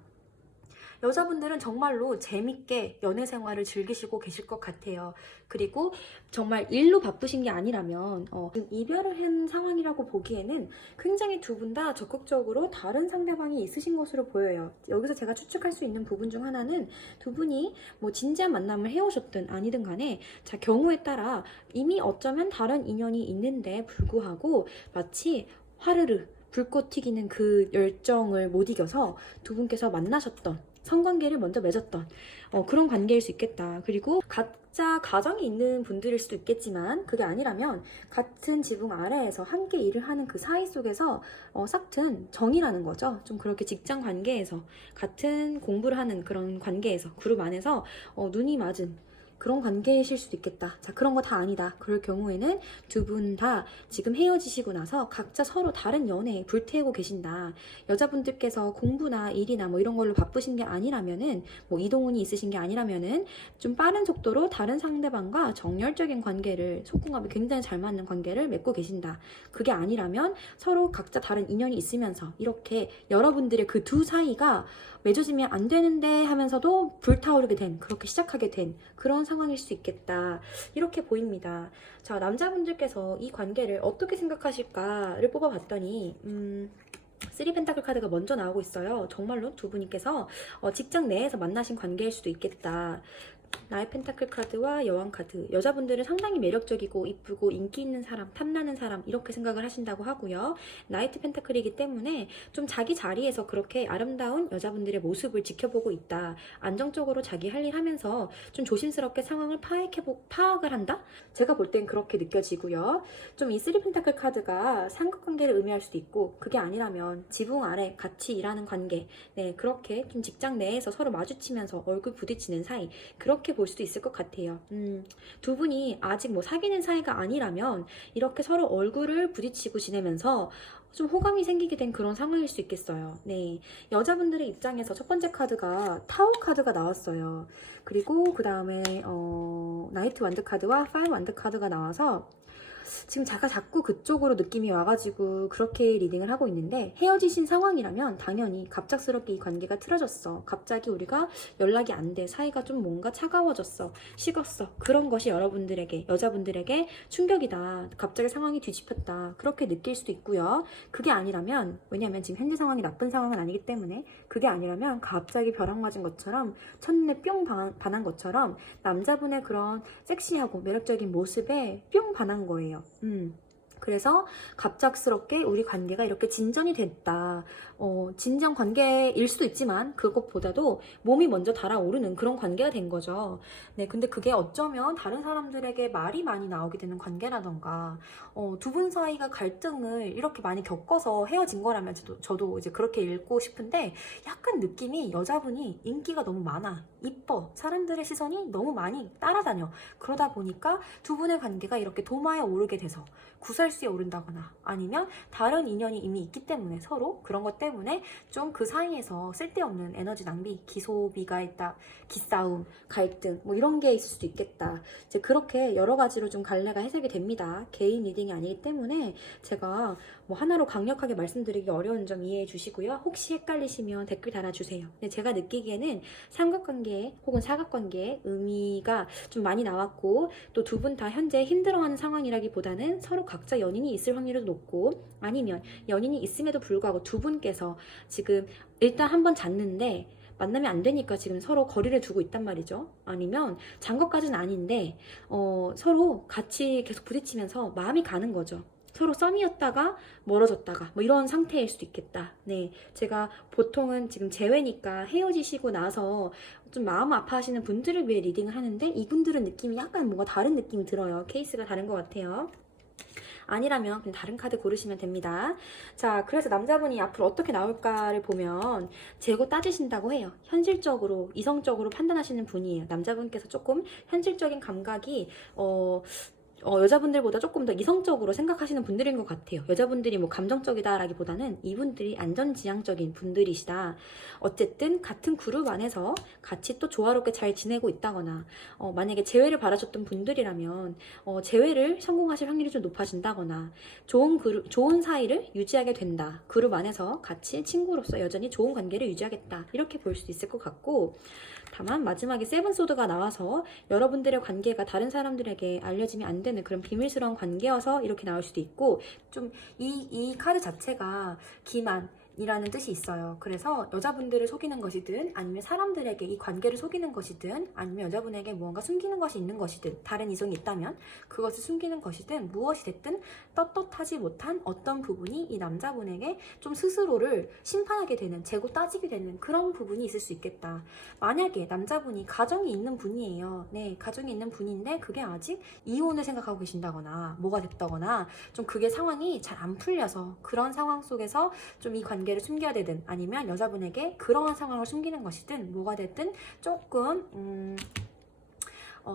여자분들은 정말로 재밌게 연애 생활을 즐기시고 계실 것 같아요. 그리고 정말 일로 바쁘신 게 아니라면 이별을 한 상황이라고 보기에는 굉장히 두 분 다 적극적으로 다른 상대방이 있으신 것으로 보여요. 여기서 제가 추측할 수 있는 부분 중 하나는 두 분이 뭐 진지한 만남을 해오셨든 아니든 간에 자, 경우에 따라 이미 어쩌면 다른 인연이 있는데 불구하고 마치 화르르 불꽃 튀기는 그 열정을 못 이겨서 두 분께서 만나셨던 성관계를 먼저 맺었던 그런 관계일 수 있겠다. 그리고 각자 가정이 있는 분들일 수도 있겠지만 그게 아니라면 같은 지붕 아래에서 함께 일을 하는 그 사이 속에서 싹튼 정이라는 거죠. 좀 그렇게 직장 관계에서 같은 공부를 하는 그런 관계에서 그룹 안에서 눈이 맞은 그런 관계이실 수도 있겠다. 자, 그런 거 다 아니다. 그럴 경우에는 두 분 다 지금 헤어지시고 나서 각자 서로 다른 연애에 불태우고 계신다. 여자분들께서 공부나 일이나 뭐 이런 걸로 바쁘신 게 아니라면은 뭐 이동운이 있으신 게 아니라면은 좀 빠른 속도로 다른 상대방과 정열적인 관계를 속궁합이 굉장히 잘 맞는 관계를 맺고 계신다. 그게 아니라면 서로 각자 다른 인연이 있으면서 이렇게 여러분들의 그 두 사이가 맺어지면 안 되는데 하면서도 불타오르게 된 그렇게 시작하게 된 그런 상황일 수 있겠다. 이렇게 보입니다. 자, 남자분들께서 이 관계를 어떻게 생각하실까를 뽑아봤더니 3 펜타클 카드가 먼저 나오고 있어요. 정말로 두 분께서 직장 내에서 만나신 관계일 수도 있겠다. 나의 펜타클 카드와 여왕 카드. 여자분들은 상당히 매력적이고 이쁘고 인기 있는 사람, 탐나는 사람 이렇게 생각을 하신다고 하고요. 나이트 펜타클이기 때문에 좀 자기 자리에서 그렇게 아름다운 여자분들의 모습을 지켜보고 있다. 안정적으로 자기 할 일 하면서 좀 조심스럽게 상황을 파악을 한다? 제가 볼 땐 그렇게 느껴지고요. 좀 이 3 펜타클 카드가 삼각관계를 의미할 수도 있고 그게 아니라면 지붕 아래 같이 일하는 관계. 네, 그렇게 좀 직장 내에서 서로 마주치면서 얼굴 부딪히는 사이. 그렇게 볼 수도 있을 것 같아요. 두 분이 아직 뭐 사귀는 사이가 아니라면 이렇게 서로 얼굴을 부딪히고 지내면서 좀 호감이 생기게 된 그런 상황일 수 있겠어요. 네, 여자분들의 입장에서 첫 번째 카드가 타워 카드가 나왔어요. 그리고 그 다음에 나이트 완드 카드와 5 완드 카드가 나와서 지금 제가 자꾸 그쪽으로 느낌이 와가지고 그렇게 리딩을 하고 있는데 헤어지신 상황이라면 당연히 갑작스럽게 이 관계가 틀어졌어. 갑자기 우리가 연락이 안 돼. 사이가 좀 뭔가 차가워졌어. 식었어. 그런 것이 여러분들에게, 여자분들에게 충격이다. 갑자기 상황이 뒤집혔다. 그렇게 느낄 수도 있고요. 그게 아니라면, 왜냐면 지금 현재 상황이 나쁜 상황은 아니기 때문에 그게 아니라면 갑자기 벼락 맞은 것처럼 첫눈에 뿅 반한 것처럼 남자분의 그런 섹시하고 매력적인 모습에 뿅 반한 거예요. 그래서 갑작스럽게 우리 관계가 이렇게 진전이 됐다. 진전 관계일 수도 있지만 그것보다도 몸이 먼저 달아오르는 그런 관계가 된 거죠. 네, 근데 그게 어쩌면 다른 사람들에게 말이 많이 나오게 되는 관계라던가 두 분 사이가 갈등을 이렇게 많이 겪어서 헤어진 거라면 저도 이제 그렇게 읽고 싶은데 약간 느낌이 여자분이 인기가 너무 많아. 이뻐. 사람들의 시선이 너무 많이 따라다녀. 그러다 보니까 두 분의 관계가 이렇게 도마에 오르게 돼서 구설수에 오른다거나 아니면 다른 인연이 이미 있기 때문에 서로 그런 것 때문에 좀 그 사이에서 쓸데없는 에너지 낭비, 기소비가 있다, 기싸움, 갈등 뭐 이런 게 있을 수도 있겠다. 이제 그렇게 여러 가지로 좀 갈래가 해석이 됩니다. 개인 리딩이 아니기 때문에 제가 뭐 하나로 강력하게 말씀드리기 어려운 점 이해해 주시고요. 혹시 헷갈리시면 댓글 달아주세요. 근데 제가 느끼기에는 삼각관계 혹은 사각관계의 의미가 좀 많이 나왔고 또 두 분 다 현재 힘들어하는 상황이라기보다는 서로 각자 연인이 있을 확률도 높고 아니면 연인이 있음에도 불구하고 두 분께서 지금 일단 한번 잤는데 만나면 안 되니까 지금 서로 거리를 두고 있단 말이죠. 아니면 잔 것까지는 아닌데 서로 같이 계속 부딪히면서 마음이 가는 거죠. 서로 썸이었다가 멀어졌다가 뭐 이런 상태일 수도 있겠다. 네, 제가 보통은 지금 재회니까 헤어지시고 나서 좀 마음 아파하시는 분들을 위해 리딩을 하는데 이분들은 느낌이 약간 뭔가 다른 느낌이 들어요. 케이스가 다른 것 같아요. 아니라면 그냥 다른 카드 고르시면 됩니다. 자, 그래서 남자분이 앞으로 어떻게 나올까를 보면 재고 따지신다고 해요. 현실적으로, 이성적으로 판단하시는 분이에요. 남자분께서 조금 현실적인 감각이 여자분들보다 조금 더 이성적으로 생각하시는 분들인 것 같아요. 여자분들이 뭐 감정적이다라기보다는 이분들이 안전지향적인 분들이시다. 어쨌든 같은 그룹 안에서 같이 또 조화롭게 잘 지내고 있다거나 만약에 재회를 바라셨던 분들이라면 재회를 성공하실 확률이 좀 높아진다거나 좋은 사이를 유지하게 된다. 그룹 안에서 같이 친구로서 여전히 좋은 관계를 유지하겠다. 이렇게 볼 수 있을 것 같고 다만 마지막에 세븐소드가 나와서 여러분들의 관계가 다른 사람들에게 알려지면 안 되는 그런 비밀스러운 관계여서 이렇게 나올 수도 있고 좀 이 카드 자체가 기만이라는 뜻이 있어요. 그래서 여자분들을 속이는 것이든 아니면 사람들에게 이 관계를 속이는 것이든 아니면 여자분에게 무언가 숨기는 것이 있는 것이든 다른 이성이 있다면 그것을 숨기는 것이든 무엇이 됐든 떳떳하지 못한 어떤 부분이 이 남자분에게 좀 스스로를 심판하게 되는 재고 따지게 되는 그런 부분이 있을 수 있겠다. 만약에 남자분이 가정이 있는 분이에요. 네, 가정이 있는 분인데 그게 아직 이혼을 생각하고 계신다거나 뭐가 됐다거나 좀 그게 상황이 잘 안 풀려서 그런 상황 속에서 좀 이 관계를 숨겨야 되든 아니면 여자분에게 그러한 상황을 숨기는 것이든 뭐가 됐든 조금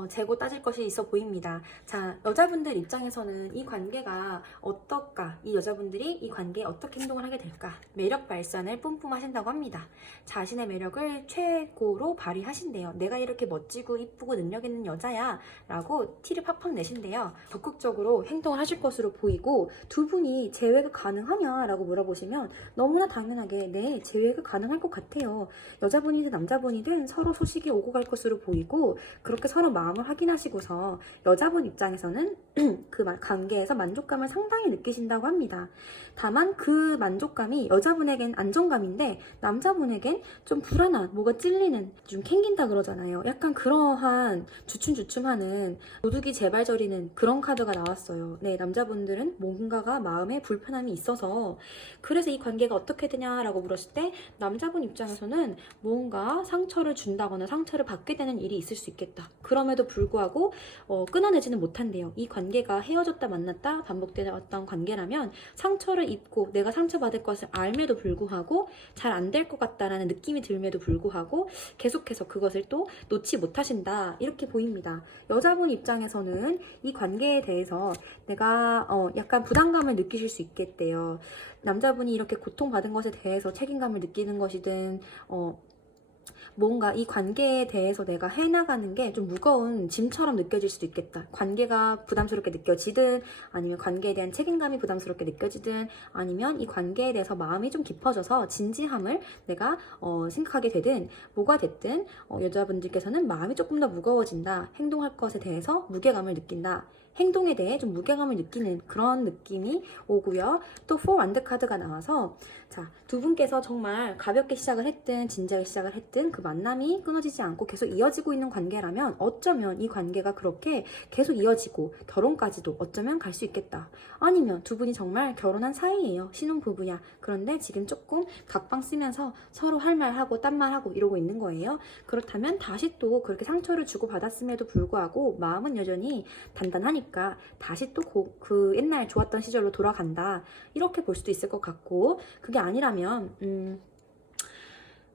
재고 따질 것이 있어 보입니다. 자, 여자분들 입장에서는 이 관계가 어떨까? 이 여자분들이 이 관계에 어떻게 행동을 하게 될까? 매력 발산을 뿜뿜 하신다고 합니다. 자신의 매력을 최고로 발휘하신대요. 내가 이렇게 멋지고 이쁘고 능력 있는 여자야 라고 티를 팍팍 내신대요. 적극적으로 행동을 하실 것으로 보이고 두 분이 재회가 가능하냐? 라고 물어보시면 너무나 당연하게 네, 재회가 가능할 것 같아요. 여자분이든 남자분이든 서로 소식이 오고 갈 것으로 보이고 그렇게 서로 마음을 확인하시고서 여자분 입장에서는 그 관계에서 만족감을 상당히 느끼신다고 합니다. 다만 그 만족감이 여자분에겐 안정감인데 남자분에겐 좀 불안한, 뭐가 찔리는, 좀 캥긴다 그러잖아요. 약간 그러한 주춤주춤하는 도둑이 제발저리는 그런 카드가 나왔어요. 네, 남자분들은 뭔가가 마음에 불편함이 있어서 그래서 이 관계가 어떻게 되냐라고 물었을 때 남자분 입장에서는 뭔가 상처를 준다거나 상처를 받게 되는 일이 있을 수 있겠다. 그럼에도 불구하고 끊어내지는 못한대요. 이 관계가 헤어졌다 만났다 반복되는 어떤 관계라면 상처를 입고 내가 상처받을 것을 알매도 불구하고 잘 안 될 것 같다라는 느낌이 들매도 불구하고 계속해서 그것을 또 놓지 못하신다 이렇게 보입니다. 여자분 입장에서는 이 관계에 대해서 내가 약간 부담감을 느끼실 수 있겠대요. 남자분이 이렇게 고통받은 것에 대해서 책임감을 느끼는 것이든 뭔가 이 관계에 대해서 내가 해나가는 게 좀 무거운 짐처럼 느껴질 수도 있겠다. 관계가 부담스럽게 느껴지든 아니면 관계에 대한 책임감이 부담스럽게 느껴지든 아니면 이 관계에 대해서 마음이 좀 깊어져서 진지함을 내가 생각하게 되든 뭐가 됐든 여자분들께서는 마음이 조금 더 무거워진다. 행동할 것에 대해서 무게감을 느낀다. 행동에 대해 좀 무게감을 느끼는 그런 느낌이 오고요. 또 4 완드 카드가 나와서 자, 두 분께서 정말 가볍게 시작을 했든 진지하게 시작을 했든 어쨌든 그 만남이 끊어지지 않고 계속 이어지고 있는 관계라면 어쩌면 이 관계가 그렇게 계속 이어지고 결혼까지도 어쩌면 갈 수 있겠다. 아니면 두 분이 정말 결혼한 사이예요. 신혼부부야. 그런데 지금 조금 각방 쓰면서 서로 할 말하고 딴 말하고 이러고 있는 거예요. 그렇다면 다시 또 그렇게 상처를 주고 받았음에도 불구하고 마음은 여전히 단단하니까 다시 또 그 옛날 좋았던 시절로 돌아간다. 이렇게 볼 수도 있을 것 같고, 그게 아니라면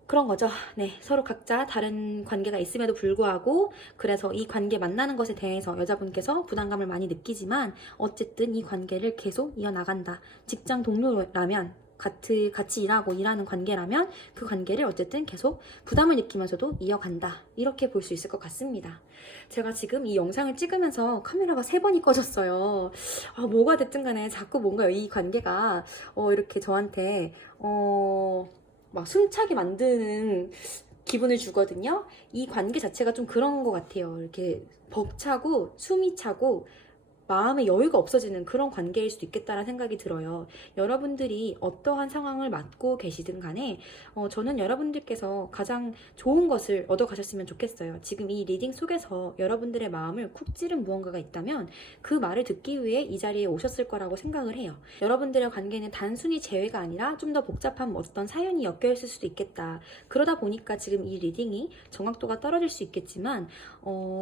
그런 거죠. 네, 서로 각자 다른 관계가 있음에도 불구하고 그래서 이 관계 만나는 것에 대해서 여자분께서 부담감을 많이 느끼지만 어쨌든 이 관계를 계속 이어나간다. 직장 동료라면 같이 일하고 일하는 관계라면 그 관계를 어쨌든 계속 부담을 느끼면서도 이어간다. 이렇게 볼 수 있을 것 같습니다. 제가 지금 이 영상을 찍으면서 카메라가 3번이 꺼졌어요. 뭐가 됐든 간에 자꾸 뭔가 이 관계가 이렇게 저한테 막 숨차게 만드는 기분을 주거든요. 이 관계 자체가 좀 그런 것 같아요. 이렇게 벅차고 숨이 차고 마음의 여유가 없어지는 그런 관계일 수도 있겠다라는 생각이 들어요. 여러분들이 어떠한 상황을 맞고 계시든 간에 저는 여러분들께서 가장 좋은 것을 얻어가셨으면 좋겠어요. 지금 이 리딩 속에서 여러분들의 마음을 쿡 찌른 무언가가 있다면 그 말을 듣기 위해 이 자리에 오셨을 거라고 생각을 해요. 여러분들의 관계는 단순히 재회가 아니라 좀 더 복잡한 어떤 사연이 엮여있을 수도 있겠다. 그러다 보니까 지금 이 리딩이 정확도가 떨어질 수 있겠지만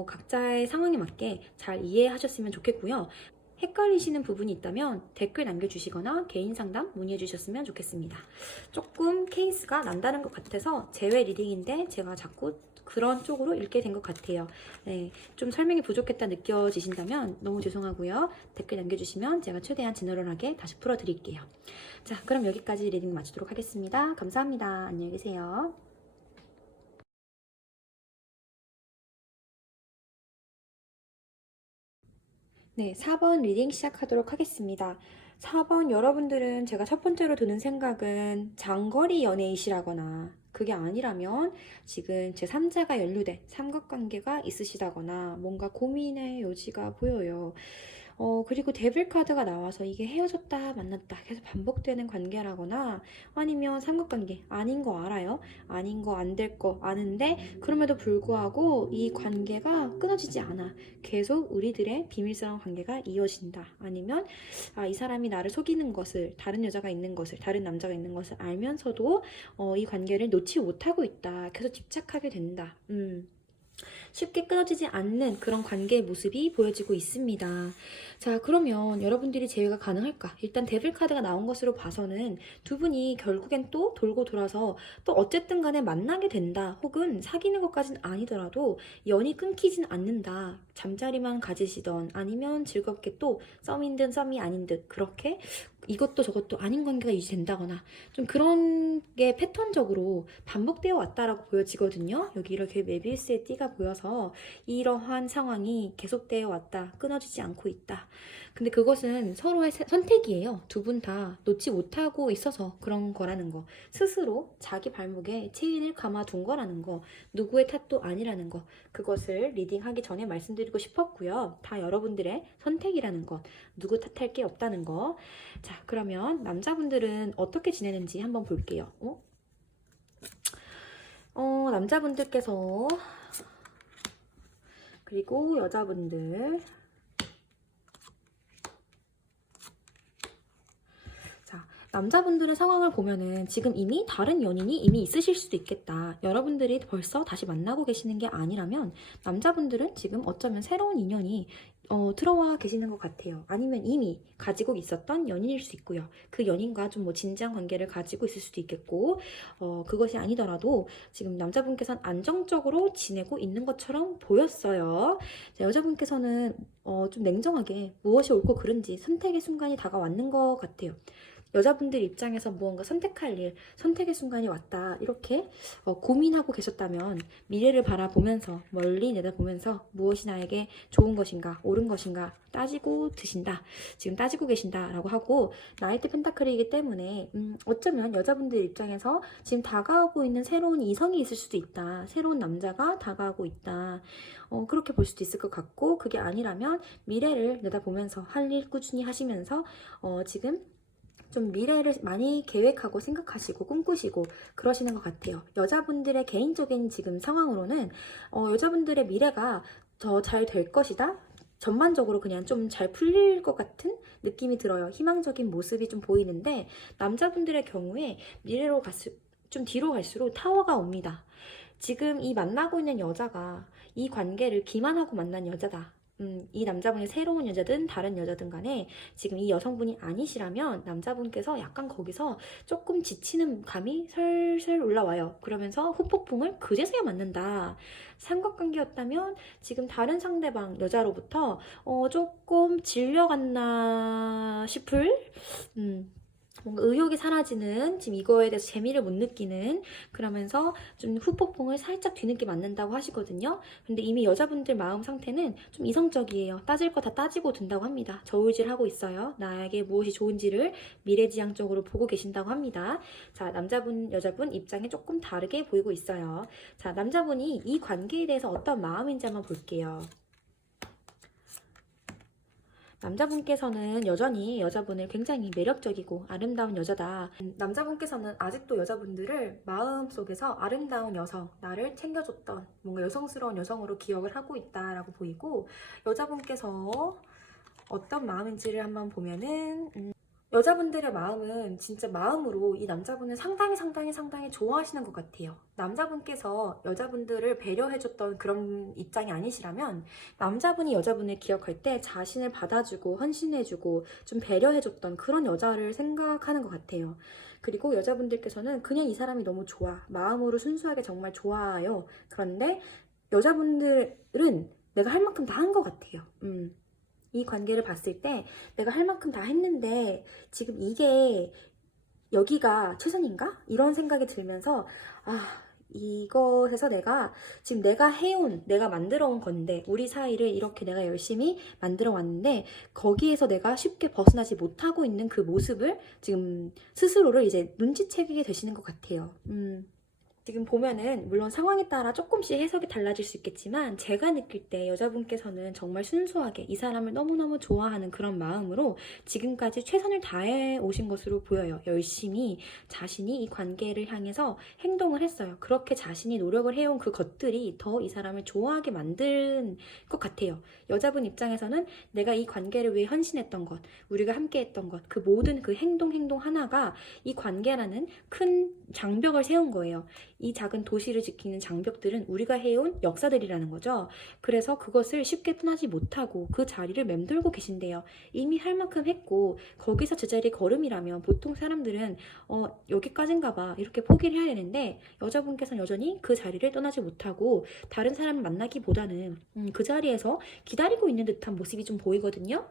각자의 상황에 맞게 잘 이해하셨으면 좋겠고요. 헷갈리시는 부분이 있다면 댓글 남겨주시거나 개인 상담 문의해 주셨으면 좋겠습니다. 조금 케이스가 난다는 것 같아서 재회 리딩인데 제가 자꾸 그런 쪽으로 읽게 된 것 같아요. 네, 좀 설명이 부족했다 느껴지신다면 너무 죄송하고요. 댓글 남겨주시면 제가 최대한 제너럴하게 다시 풀어드릴게요. 자, 그럼 여기까지 리딩 마치도록 하겠습니다. 감사합니다. 안녕히 계세요. 네, 4번 리딩 시작하도록 하겠습니다. 4번 여러분들은 제가 첫 번째로 드는 생각은 장거리 연애이시라거나 그게 아니라면 지금 제3자가 연루된 삼각관계가 있으시다거나 뭔가 고민의 여지가 보여요. 그리고 데빌 카드가 나와서 이게 헤어졌다 만났다 계속 반복되는 관계라거나 아니면 삼각관계 아닌 거 알아요? 아닌 거 안 될 거 아는데 그럼에도 불구하고 이 관계가 끊어지지 않아. 계속 우리들의 비밀스러운 관계가 이어진다. 아니면 이 사람이 나를 속이는 것을 다른 여자가 있는 것을 다른 남자가 있는 것을 알면서도 이 관계를 놓지 못하고 있다. 계속 집착하게 된다. 쉽게 끊어지지 않는 그런 관계의 모습이 보여지고 있습니다. 자, 그러면 여러분들이 제외가 가능할까? 일단 데빌 카드가 나온 것으로 봐서는 두 분이 결국엔 또 돌고 돌아서 또 어쨌든 간에 만나게 된다. 혹은 사귀는 것까지는 아니더라도 연이 끊기진 않는다. 잠자리만 가지시던 아니면 즐겁게 또 썸인 듯 썸이 아닌 듯 그렇게 이것도 저것도 아닌 관계가 유지된다거나 좀 그런 게 패턴적으로 반복되어 왔다라고 보여지거든요. 여기 이렇게 메비우스의 띠가 보여서 이러한 상황이 계속되어 왔다. 끊어지지 않고 있다. 근데 그것은 서로의 선택이에요. 두 분 다 놓지 못하고 있어서 그런 거라는 거. 스스로 자기 발목에 체인을 감아둔 거라는 거. 누구의 탓도 아니라는 거. 그것을 리딩하기 전에 말씀드리고 싶었고요. 다 여러분들의 선택이라는 것. 누구 탓할 게 없다는 거. 자, 그러면 남자분들은 어떻게 지내는지 한번 볼게요. 남자분들께서 그리고 여자분들 남자분들의 상황을 보면은 지금 이미 다른 연인이 이미 있으실 수도 있겠다. 여러분들이 벌써 다시 만나고 계시는 게 아니라면 남자분들은 지금 어쩌면 새로운 인연이 들어와 계시는 것 같아요. 아니면 이미 가지고 있었던 연인일 수 있고요. 그 연인과 좀 뭐 진지한 관계를 가지고 있을 수도 있겠고 그것이 아니더라도 지금 남자분께서는 안정적으로 지내고 있는 것처럼 보였어요. 자, 여자분께서는 좀 냉정하게 무엇이 옳고 그른지 선택의 순간이 다가왔는 것 같아요. 여자분들 입장에서 무언가 선택할 일, 선택의 순간이 왔다 이렇게 고민하고 계셨다면 미래를 바라보면서 멀리 내다보면서 무엇이 나에게 좋은 것인가 옳은 것인가 따지고 드신다. 지금 따지고 계신다 라고 하고 나이트 펜타클이기 때문에 어쩌면 여자분들 입장에서 지금 다가오고 있는 새로운 이성이 있을 수도 있다. 새로운 남자가 다가오고 있다. 그렇게 볼 수도 있을 것 같고 그게 아니라면 미래를 내다보면서 할 일 꾸준히 하시면서 지금 좀 미래를 많이 계획하고 생각하시고 꿈꾸시고 그러시는 것 같아요. 여자분들의 개인적인 지금 상황으로는 여자분들의 미래가 더 잘 될 것이다. 전반적으로 그냥 좀 잘 풀릴 것 같은 느낌이 들어요. 희망적인 모습이 좀 보이는데 남자분들의 경우에 미래로 좀 뒤로 갈수록 타워가 옵니다. 지금 이 만나고 있는 여자가 이 관계를 기만하고 만난 여자다. 이 남자분이 새로운 여자든 다른 여자든 간에 지금 이 여성분이 아니시라면 남자분께서 약간 거기서 조금 지치는 감이 슬슬 올라와요. 그러면서 후폭풍을 그제서야 맞는다. 삼각관계였다면 지금 다른 상대방 여자로부터 조금 질려갔나 싶을 뭔가 의욕이 사라지는, 지금 이거에 대해서 재미를 못 느끼는, 그러면서 좀 후폭풍을 살짝 뒤늦게 맞는다고 하시거든요. 근데 이미 여자분들 마음 상태는 좀 이성적이에요. 따질 거 다 따지고 둔다고 합니다. 저울질 하고 있어요. 나에게 무엇이 좋은지를 미래지향적으로 보고 계신다고 합니다. 자, 남자분, 여자분 입장이 조금 다르게 보이고 있어요. 자, 남자분이 이 관계에 대해서 어떤 마음인지 한번 볼게요. 남자분께서는 여전히 여자분을 굉장히 매력적이고 아름다운 여자다. 남자분께서는 아직도 여자분들을 마음속에서 아름다운 여성, 나를 챙겨줬던 뭔가 여성스러운 여성으로 기억을 하고 있다라고 보이고, 여자분께서 어떤 마음인지를 한번 보면은 여자분들의 마음은 진짜 마음으로 이 남자분을 상당히 좋아하시는 것 같아요. 남자분께서 여자분들을 배려해줬던 그런 입장이 아니시라면 남자분이 여자분을 기억할 때 자신을 받아주고 헌신해주고 좀 배려해줬던 그런 여자를 생각하는 것 같아요. 그리고 여자분들께서는 그냥 이 사람이 너무 좋아. 마음으로 순수하게 정말 좋아요. 그런데 여자분들은 내가 할 만큼 다 한 것 같아요. 이 관계를 봤을 때 내가 할 만큼 다 했는데 지금 이게 여기가 최선인가? 이런 생각이 들면서 이것에서 지금 내가 만들어 온 건데, 우리 사이를 이렇게 내가 열심히 만들어 왔는데 거기에서 내가 쉽게 벗어나지 못하고 있는 그 모습을 지금 스스로를 이제 눈치채게 되시는 것 같아요. 지금 보면은 물론 상황에 따라 조금씩 해석이 달라질 수 있겠지만 제가 느낄 때 여자분께서는 정말 순수하게 이 사람을 너무너무 좋아하는 그런 마음으로 지금까지 최선을 다해 오신 것으로 보여요. 열심히 자신이 이 관계를 향해서 행동을 했어요. 그렇게 자신이 노력을 해온 그 것들이 더 이 사람을 좋아하게 만든 것 같아요. 여자분 입장에서는 내가 이 관계를 위해 헌신했던 것, 우리가 함께 했던 것, 그 모든 그 행동 하나가 이 관계라는 큰 장벽을 세운 거예요. 이 작은 도시를 지키는 장벽들은 우리가 해온 역사들이라는 거죠. 그래서 그것을 쉽게 떠나지 못하고 그 자리를 맴돌고 계신데요. 이미 할 만큼 했고 거기서 제자리 걸음이라면 보통 사람들은 여기까지인가 봐 이렇게 포기를 해야 되는데, 여자분께서는 여전히 그 자리를 떠나지 못하고 다른 사람을 만나기보다는 그 자리에서 기다리고 있는 듯한 모습이 좀 보이거든요.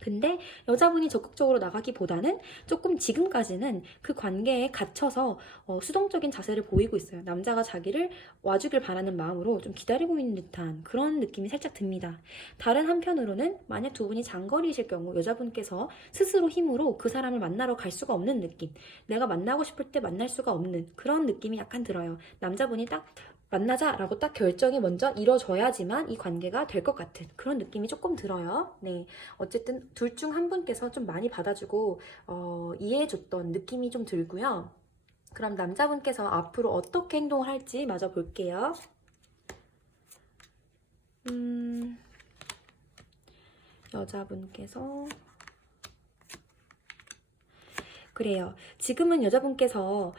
근데 여자분이 적극적으로 나가기보다는 조금 지금까지는 그 관계에 갇혀서 수동적인 자세를 보이고 있어요. 남자가 자기를 와주길 바라는 마음으로 좀 기다리고 있는 듯한 그런 느낌이 살짝 듭니다. 다른 한편으로는 만약 두 분이 장거리이실 경우 여자분께서 스스로 힘으로 그 사람을 만나러 갈 수가 없는 느낌, 내가 만나고 싶을 때 만날 수가 없는 그런 느낌이 약간 들어요. 남자분이 딱 만나자라고 딱 결정이 먼저 이뤄져야지만 이 관계가 될 것 같은 그런 느낌이 조금 들어요. 네, 어쨌든 둘 중 한 분께서 좀 많이 받아주고 이해해줬던 느낌이 좀 들고요. 그럼 남자분께서 앞으로 어떻게 행동을 할지 마저 볼게요. 여자분께서 그래요. 지금은 여자분께서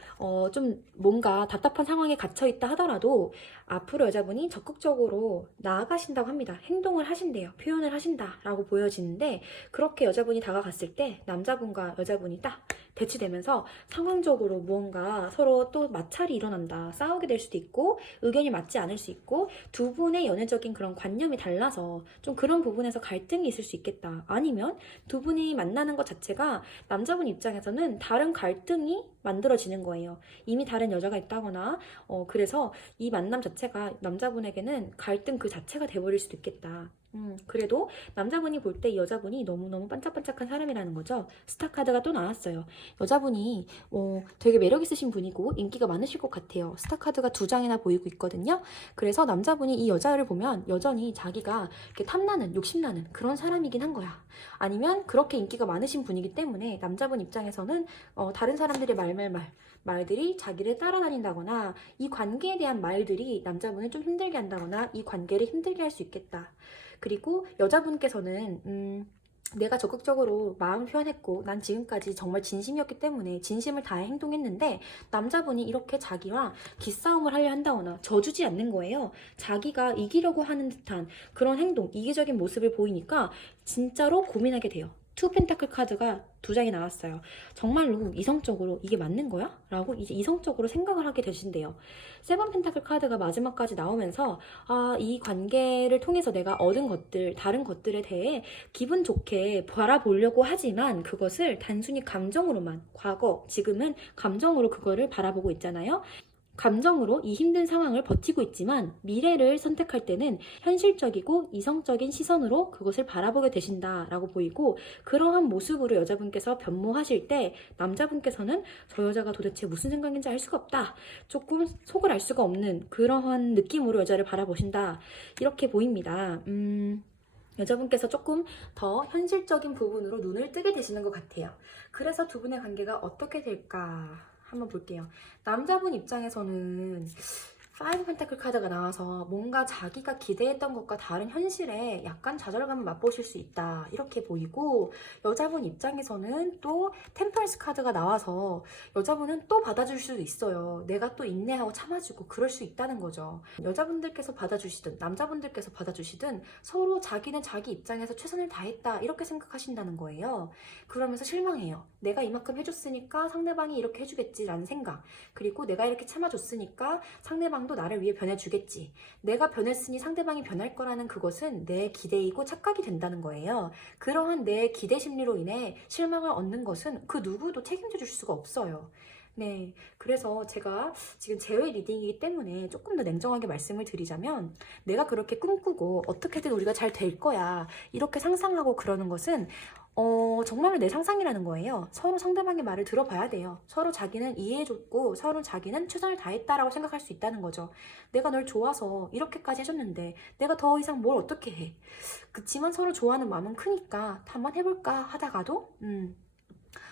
좀 뭔가 답답한 상황에 갇혀있다 하더라도 앞으로 여자분이 적극적으로 나아가신다고 합니다. 행동을 하신대요. 표현을 하신다라고 보여지는데, 그렇게 여자분이 다가갔을 때 남자분과 여자분이 딱 대치되면서 상황적으로 무언가 서로 또 마찰이 일어난다. 싸우게 될 수도 있고 의견이 맞지 않을 수 있고 두 분의 연애적인 그런 관념이 달라서 좀 그런 부분에서 갈등이 있을 수 있겠다. 아니면 두 분이 만나는 것 자체가 남자분 입장에서는 다른 갈등이 만들어지는 거예요. 이미 다른 여자가 있다거나 그래서 이 만남 자체가 남자분에게는 갈등 그 자체가 돼버릴 수도 있겠다. 그래도 남자분이 볼 때 이 여자분이 너무너무 반짝반짝한 사람이라는 거죠. 스타 카드가 또 나왔어요. 여자분이 되게 매력 있으신 분이고 인기가 많으실 것 같아요. 스타 카드가 2장이나 보이고 있거든요. 그래서 남자분이 이 여자를 보면 여전히 자기가 이렇게 탐나는, 욕심나는 그런 사람이긴 한 거야. 아니면 그렇게 인기가 많으신 분이기 때문에 남자분 입장에서는 다른 사람들의 말들이 자기를 따라다닌다거나 이 관계에 대한 말들이 남자분을 좀 힘들게 한다거나 이 관계를 힘들게 할 수 있겠다. 그리고 여자분께서는 내가 적극적으로 마음을 표현했고 난 지금까지 정말 진심이었기 때문에 진심을 다해 행동했는데 남자분이 이렇게 자기와 기싸움을 하려 한다거나 져주지 않는 거예요. 자기가 이기려고 하는 듯한 그런 행동, 이기적인 모습을 보이니까 진짜로 고민하게 돼요. 투 펜타클 카드가 2장이 나왔어요. 정말로 이성적으로 이게 맞는 거야? 라고 이제 이성적으로 생각을 하게 되신대요. 세븐 펜타클 카드가 마지막까지 나오면서 이 관계를 통해서 내가 얻은 것들, 다른 것들에 대해 기분 좋게 바라보려고 하지만 그것을 단순히 감정으로만, 과거, 지금은 감정으로 그거를 바라보고 있잖아요. 감정으로 이 힘든 상황을 버티고 있지만 미래를 선택할 때는 현실적이고 이성적인 시선으로 그것을 바라보게 되신다라고 보이고, 그러한 모습으로 여자분께서 변모하실 때 남자분께서는 저 여자가 도대체 무슨 생각인지 알 수가 없다, 조금 속을 알 수가 없는 그러한 느낌으로 여자를 바라보신다, 이렇게 보입니다. 여자분께서 조금 더 현실적인 부분으로 눈을 뜨게 되시는 것 같아요. 그래서 두 분의 관계가 어떻게 될까 한번 볼게요. 남자분 입장에서는 5 펜타클 카드가 나와서 뭔가 자기가 기대했던 것과 다른 현실에 약간 좌절감을 맛보실 수 있다, 이렇게 보이고, 여자분 입장에서는 또 템퍼런스 카드가 나와서 여자분은 또 받아줄 수도 있어요. 내가 또 인내하고 참아주고 그럴 수 있다는 거죠. 여자분들께서 받아주시든 남자분들께서 받아주시든 서로 자기는 자기 입장에서 최선을 다했다, 이렇게 생각하신다는 거예요. 그러면서 실망해요. 내가 이만큼 해줬으니까 상대방이 이렇게 해주겠지라는 생각, 그리고 내가 이렇게 참아줬으니까 상대방도 나를 위해 변해주겠지, 내가 변했으니 상대방이 변할 거라는 그것은 내 기대이고 착각이 된다는 거예요. 그러한 내 기대 심리로 인해 실망을 얻는 것은 그 누구도 책임져 줄 수가 없어요. 네, 그래서 제가 지금 제외 리딩이기 때문에 조금 더 냉정하게 말씀을 드리자면, 내가 그렇게 꿈꾸고 어떻게든 우리가 잘 될 거야 이렇게 상상하고 그러는 것은 정말로 내 상상이라는 거예요. 서로 상대방의 말을 들어봐야 돼요. 서로 자기는 이해해줬고 서로 자기는 최선을 다했다라고 생각할 수 있다는 거죠. 내가 널 좋아서 이렇게까지 해줬는데 내가 더 이상 뭘 어떻게 해. 그치만 서로 좋아하는 마음은 크니까 한번 해볼까 하다가도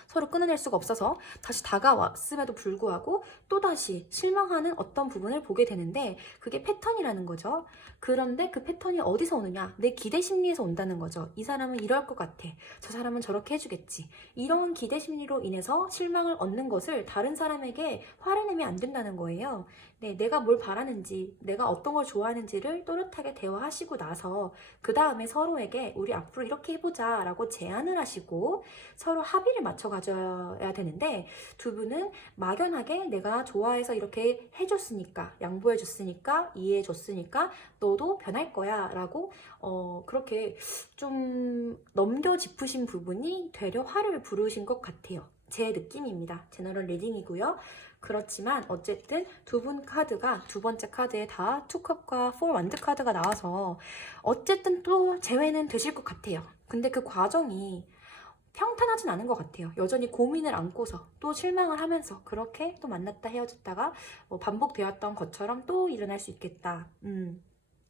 서로 끊어낼 수가 없어서 다시 다가왔음에도 불구하고 또다시 실망하는 어떤 부분을 보게 되는데, 그게 패턴이라는 거죠. 그런데 그 패턴이 어디서 오느냐? 내 기대 심리에서 온다는 거죠. 이 사람은 이럴 것 같아, 저 사람은 저렇게 해주겠지, 이런 기대 심리로 인해서 실망을 얻는 것을 다른 사람에게 화를 내면 안 된다는 거예요. 네, 내가 뭘 바라는지, 내가 어떤 걸 좋아하는지를 또렷하게 대화하시고 나서 그 다음에 서로에게 우리 앞으로 이렇게 해보자 라고 제안을 하시고 서로 합의를 맞춰 가져야 되는데, 두 분은 막연하게 내가 좋아해서 이렇게 해줬으니까, 양보해줬으니까, 이해해줬으니까 너도 변할 거야 라고 그렇게 좀 넘겨짚으신 부분이 되려 화를 부르신 것 같아요. 제 느낌입니다. 제너럴 리딩이고요. 그렇지만 어쨌든 두 분 카드가 두 번째 카드에 다 투컵과 4 완드 카드가 나와서 어쨌든 또 재회는 되실 것 같아요. 근데 그 과정이 평탄하진 않은 것 같아요. 여전히 고민을 안고서 또 실망을 하면서 그렇게 또 만났다 헤어졌다가 반복되었던 것처럼 또 일어날 수 있겠다.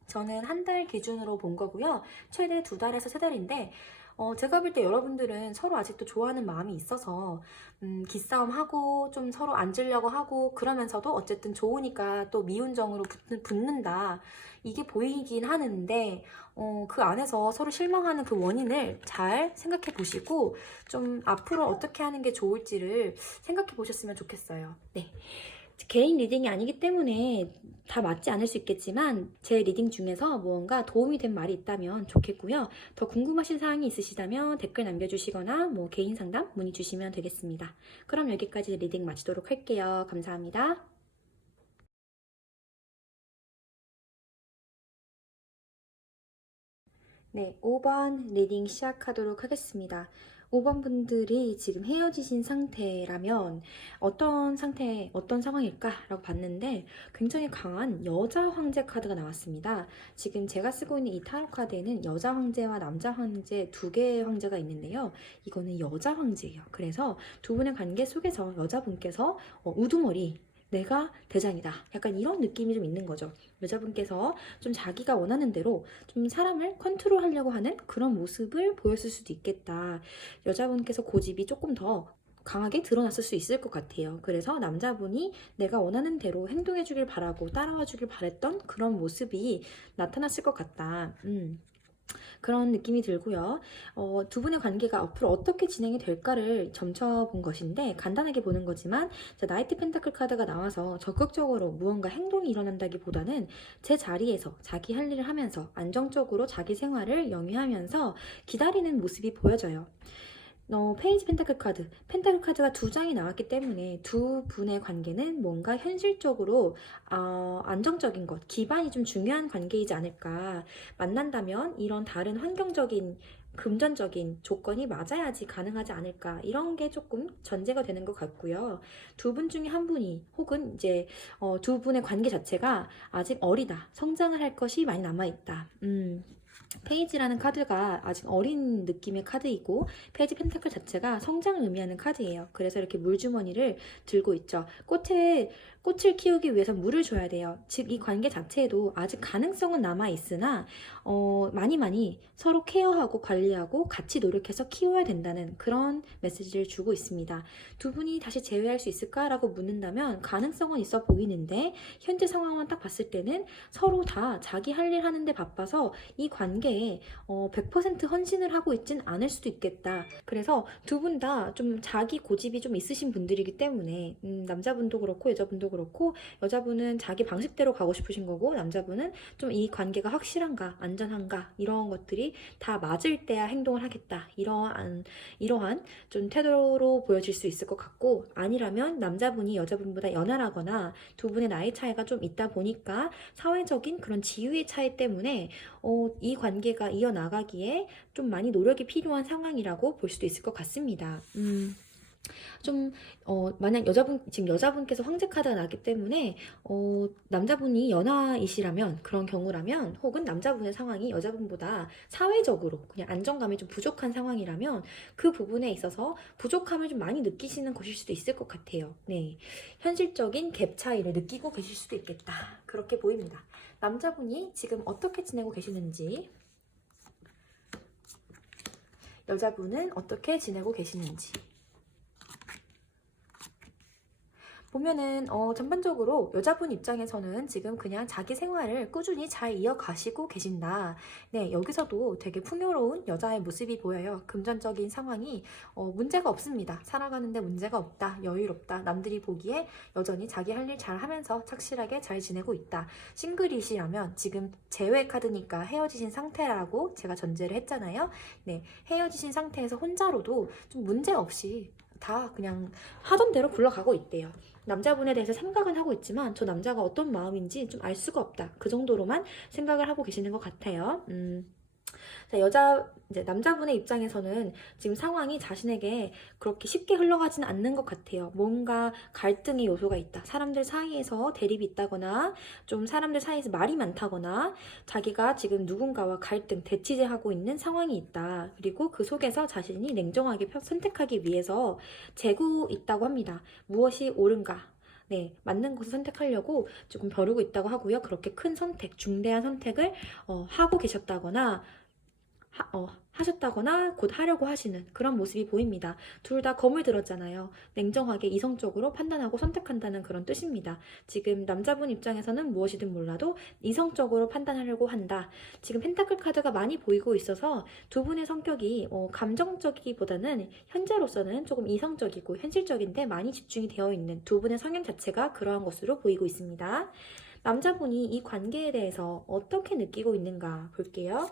저는 한 달 기준으로 본 거고요. 최대 2달에서 3달인데 제가 볼 때 여러분들은 서로 아직도 좋아하는 마음이 있어서 기싸움하고 좀 서로 앉으려고 하고 그러면서도 어쨌든 좋으니까 또 미운 정으로 붙는다, 이게 보이긴 하는데 그 안에서 서로 실망하는 그 원인을 잘 생각해 보시고 좀 앞으로 어떻게 하는 게 좋을지를 생각해 보셨으면 좋겠어요. 네. 개인 리딩이 아니기 때문에 다 맞지 않을 수 있겠지만 제 리딩 중에서 무언가 도움이 된 말이 있다면 좋겠고요. 더 궁금하신 사항이 있으시다면 댓글 남겨주시거나 개인 상담 문의 주시면 되겠습니다. 그럼 여기까지 리딩 마치도록 할게요. 감사합니다. 네, 5번 리딩 시작하도록 하겠습니다. 5번 분들이 지금 헤어지신 상태라면 어떤 상태, 어떤 상황일까라고 봤는데 굉장히 강한 여자 황제 카드가 나왔습니다. 지금 제가 쓰고 있는 이 타로 카드에는 여자 황제와 남자 황제 두 개의 황제가 있는데요. 이거는 여자 황제예요. 그래서 두 분의 관계 속에서 여자분께서 우두머리 내가 대장이다. 약간 이런 느낌이 좀 있는 거죠. 여자분께서 좀 자기가 원하는 대로 좀 사람을 컨트롤하려고 하는 그런 모습을 보였을 수도 있겠다. 여자분께서 고집이 조금 더 강하게 드러났을 수 있을 것 같아요. 그래서 남자분이 내가 원하는 대로 행동해 주길 바라고 따라와 주길 바랬던 그런 모습이 나타났을 것 같다. 그런 느낌이 들고요. 두 분의 관계가 앞으로 어떻게 진행이 될까를 점쳐본 것인데 간단하게 보는 거지만 나이트 펜타클 카드가 나와서 적극적으로 무언가 행동이 일어난다기보다는 제 자리에서 자기 할 일을 하면서 안정적으로 자기 생활을 영위하면서 기다리는 모습이 보여져요. 페이지 펜타클 카드, 펜타클 카드가 두 장이 나왔기 때문에 두 분의 관계는 뭔가 현실적으로 안정적인 것, 기반이 좀 중요한 관계이지 않을까. 만난다면 이런 다른 환경적인 금전적인 조건이 맞아야지 가능하지 않을까. 이런 게 조금 전제가 되는 것 같고요. 두 분 중에 한 분이 혹은 이제 두 분의 관계 자체가 아직 어리다. 성장을 할 것이 많이 남아있다. 페이지라는 카드가 아직 어린 느낌의 카드이고 페이지 펜타클 자체가 성장을 의미하는 카드예요. 그래서 이렇게 물주머니를 들고 있죠. 꽃을 키우기 위해서 물을 줘야 돼요. 즉 이 관계 자체에도 아직 가능성은 남아있으나 많이 서로 케어하고 관리하고 같이 노력해서 키워야 된다는 그런 메시지를 주고 있습니다. 두 분이 다시 재회할 수 있을까라고 묻는다면 가능성은 있어 보이는데 현재 상황만 딱 봤을 때는 서로 다 자기 할 일 하는데 바빠서 이 관계에 100% 헌신을 하고 있진 않을 수도 있겠다. 그래서 두 분 다 좀 자기 고집이 좀 있으신 분들이기 때문에 남자분도 그렇고 여자분도 그렇고 여자분은 자기 방식대로 가고 싶으신 거고 남자분은 좀 이 관계가 확실한가 안전한가 이런 것들이 다 맞을 때야 행동을 하겠다. 이러한 좀 태도로 보여질 수 있을 것 같고 아니라면 남자분이 여자분보다 연하라거나 두 분의 나이 차이가 좀 있다 보니까 사회적인 그런 지위의 차이 때문에 이 관계가 이어나가기에 좀 많이 노력이 필요한 상황이라고 볼 수도 있을 것 같습니다. 만약 지금 여자분께서 황제 카드가 나기 때문에, 남자분이 연하이시라면, 그런 경우라면, 혹은 남자분의 상황이 여자분보다 사회적으로 그냥 안정감이 좀 부족한 상황이라면, 그 부분에 있어서 부족함을 좀 많이 느끼시는 것일 수도 있을 것 같아요. 네. 현실적인 갭 차이를 느끼고 계실 수도 있겠다. 그렇게 보입니다. 남자분이 지금 어떻게 지내고 계시는지, 여자분은 어떻게 지내고 계시는지. 보면은 전반적으로 여자분 입장에서는 지금 그냥 자기 생활을 꾸준히 잘 이어가시고 계신다. 네, 여기서도 되게 풍요로운 여자의 모습이 보여요. 금전적인 상황이 문제가 없습니다. 살아가는데 문제가 없다. 여유롭다. 남들이 보기에 여전히 자기 할 일 잘 하면서 착실하게 잘 지내고 있다. 싱글이시라면 지금 재회 카드니까 헤어지신 상태라고 제가 전제를 했잖아요. 네, 헤어지신 상태에서 혼자로도 좀 문제 없이 다 그냥 하던 대로 굴러가고 있대요. 남자분에 대해서 생각은 하고 있지만 저 남자가 어떤 마음인지 좀 알 수가 없다. 그 정도로만 생각을 하고 계시는 것 같아요. 이제 남자분의 입장에서는 지금 상황이 자신에게 그렇게 쉽게 흘러가지는 않는 것 같아요. 뭔가 갈등의 요소가 있다. 사람들 사이에서 대립이 있다거나 좀 사람들 사이에서 말이 많다거나 자기가 지금 누군가와 갈등, 대치제하고 있는 상황이 있다. 그리고 그 속에서 자신이 냉정하게 선택하기 위해서 재고 있다고 합니다. 무엇이 옳은가? 네, 맞는 것을 선택하려고 조금 벼르고 있다고 하고요. 그렇게 큰 선택, 중대한 선택을 하고 계셨다거나 하셨다거나 곧 하려고 하시는 그런 모습이 보입니다. 둘 다 검을 들었잖아요. 냉정하게 이성적으로 판단하고 선택한다는 그런 뜻입니다. 지금 남자분 입장에서는 무엇이든 몰라도 이성적으로 판단하려고 한다. 지금 펜타클 카드가 많이 보이고 있어서 두 분의 성격이 감정적이기보다는 현재로서는 조금 이성적이고 현실적인데 많이 집중이 되어 있는 두 분의 성향 자체가 그러한 것으로 보이고 있습니다. 남자분이 이 관계에 대해서 어떻게 느끼고 있는가 볼게요.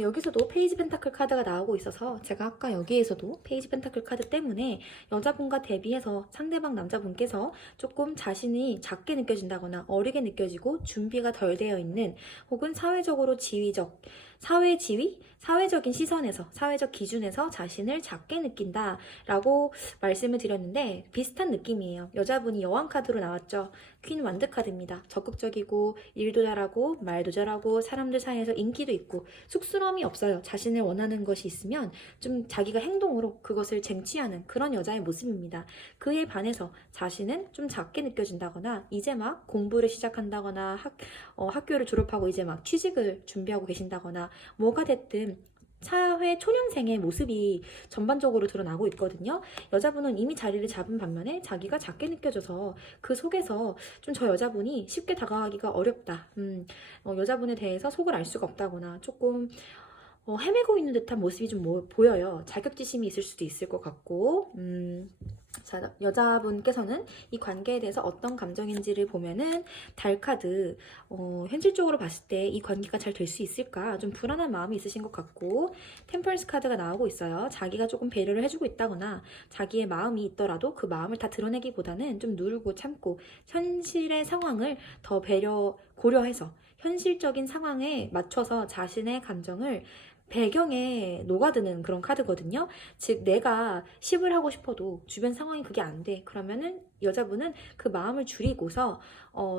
여기서도 페이지 펜타클 카드가 나오고 있어서 제가 아까 여기에서도 페이지 펜타클 카드 때문에 여자분과 대비해서 상대방 남자분께서 조금 자신이 작게 느껴진다거나 어리게 느껴지고 준비가 덜 되어 있는 혹은 사회적으로 지위적 사회 지위, 사회적인 시선에서, 사회적 기준에서 자신을 작게 느낀다라고 말씀을 드렸는데 비슷한 느낌이에요. 여자분이 여왕 카드로 나왔죠. 퀸 완드 카드입니다. 적극적이고 일도 잘하고 말도 잘하고 사람들 사이에서 인기도 있고 쑥스러움이 없어요. 자신을 원하는 것이 있으면 좀 자기가 행동으로 그것을 쟁취하는 그런 여자의 모습입니다. 그에 반해서 자신은 좀 작게 느껴진다거나 이제 막 공부를 시작한다거나 학교를 졸업하고 이제 막 취직을 준비하고 계신다거나 뭐가 됐든 사회 초년생의 모습이 전반적으로 드러나고 있거든요. 여자분은 이미 자리를 잡은 반면에 자기가 작게 느껴져서 그 속에서 좀 저 여자분이 쉽게 다가가기가 어렵다. 여자분에 대해서 속을 알 수가 없다거나 조금 헤매고 있는 듯한 모습이 좀 보여요. 자격지심이 있을 수도 있을 것 같고 자, 여자분께서는 이 관계에 대해서 어떤 감정인지를 보면은 달 카드 현실적으로 봤을 때 이 관계가 잘 될 수 있을까 좀 불안한 마음이 있으신 것 같고 템퍼런스 카드가 나오고 있어요. 자기가 조금 배려를 해주고 있다거나 자기의 마음이 있더라도 그 마음을 다 드러내기보다는 좀 누르고 참고 현실의 상황을 더 고려해서 현실적인 상황에 맞춰서 자신의 감정을 배경에 녹아드는 그런 카드거든요. 즉 내가 10을 하고 싶어도 주변 상황이 그게 안 돼. 그러면은 여자분은 그 마음을 줄이고서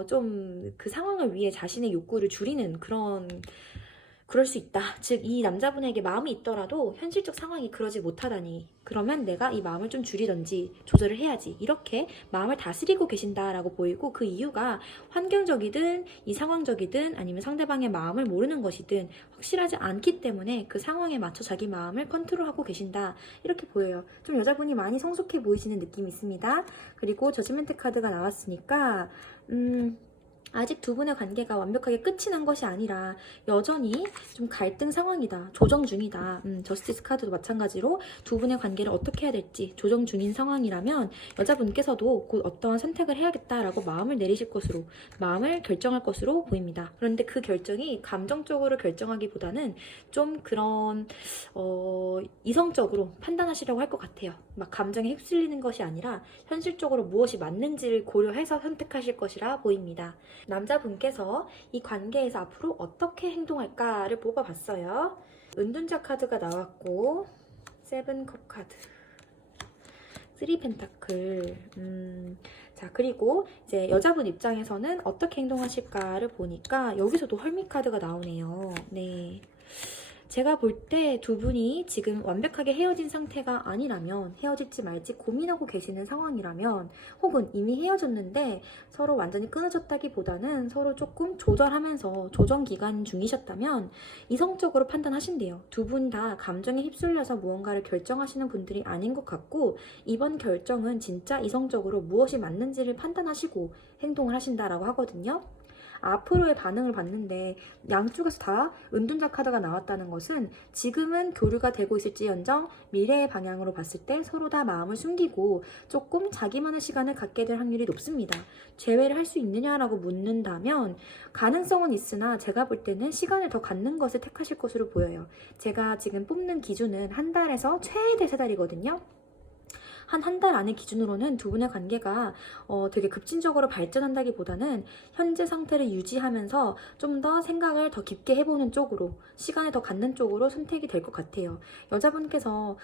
좀 그 상황을 위해 자신의 욕구를 줄이는 그럴 수 있다. 즉 이 남자분에게 마음이 있더라도 현실적 상황이 그러지 못하다니 그러면 내가 이 마음을 좀 줄이던지 조절을 해야지 이렇게 마음을 다스리고 계신다라고 보이고 그 이유가 환경적이든 이 상황적이든 아니면 상대방의 마음을 모르는 것이든 확실하지 않기 때문에 그 상황에 맞춰 자기 마음을 컨트롤하고 계신다 이렇게 보여요. 좀 여자분이 많이 성숙해 보이시는 느낌이 있습니다. 그리고 저지먼트 카드가 나왔으니까 아직 두 분의 관계가 완벽하게 끝이 난 것이 아니라 여전히 좀 갈등 상황이다. 조정 중이다. 저스티스 카드도 마찬가지로 두 분의 관계를 어떻게 해야 될지 조정 중인 상황이라면 여자분께서도 곧 어떠한 선택을 해야겠다라고 마음을 결정할 것으로 보입니다. 그런데 그 결정이 감정적으로 결정하기보다는 좀 그런 이성적으로 판단하시려고 할 것 같아요. 막 감정에 휩쓸리는 것이 아니라 현실적으로 무엇이 맞는지를 고려해서 선택하실 것이라 보입니다. 남자분께서 이 관계에서 앞으로 어떻게 행동할까를 뽑아봤어요. 은둔자 카드가 나왔고 세븐컵 카드 3 펜타클 자 그리고 이제 여자분 입장에서는 어떻게 행동하실까를 보니까 여기서도 헐미 카드가 나오네요. 네. 제가 볼 때 두 분이 지금 완벽하게 헤어진 상태가 아니라면 헤어질지 말지 고민하고 계시는 상황이라면 혹은 이미 헤어졌는데 서로 완전히 끊어졌다기보다는 서로 조금 조절하면서 조정 기간 중이셨다면 이성적으로 판단하신대요. 두 분 다 감정에 휩쓸려서 무언가를 결정하시는 분들이 아닌 것 같고 이번 결정은 진짜 이성적으로 무엇이 맞는지를 판단하시고 행동을 하신다라고 하거든요. 앞으로의 반응을 봤는데 양쪽에서 다 은둔자 카드가 나왔다는 것은 지금은 교류가 되고 있을지언정 미래의 방향으로 봤을 때 서로 다 마음을 숨기고 조금 자기만의 시간을 갖게 될 확률이 높습니다. 재회를 할 수 있느냐라고 묻는다면 가능성은 있으나 제가 볼 때는 시간을 더 갖는 것을 택하실 것으로 보여요. 제가 지금 뽑는 기준은 한 달에서 최대 3달이거든요. 한 달 안의 기준으로는 두 분의 관계가 되게 급진적으로 발전한다기보다는 현재 상태를 유지하면서 좀 더 생각을 더 깊게 해보는 쪽으로 시간을 더 갖는 쪽으로 선택이 될 것 같아요. 여자분께서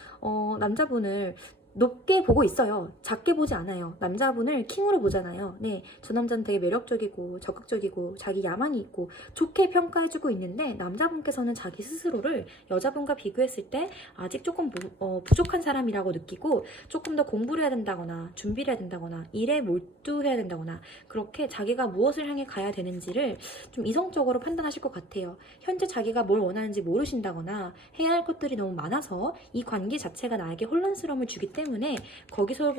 남자분을 높게 보고 있어요. 작게 보지 않아요. 남자분을 킹으로 보잖아요. 네, 저 남자는 되게 매력적이고 적극적이고 자기 야망이 있고 좋게 평가해주고 있는데 남자분께서는 자기 스스로를 여자분과 비교했을 때 아직 조금 부족한 사람이라고 느끼고 조금 더 공부를 해야 된다거나 준비를 해야 된다거나 일에 몰두해야 된다거나 그렇게 자기가 무엇을 향해 가야 되는지를 좀 이성적으로 판단하실 것 같아요. 현재 자기가 뭘 원하는지 모르신다거나 해야 할 것들이 너무 많아서 이 관계 자체가 나에게 혼란스러움을 주기 때문에 거기서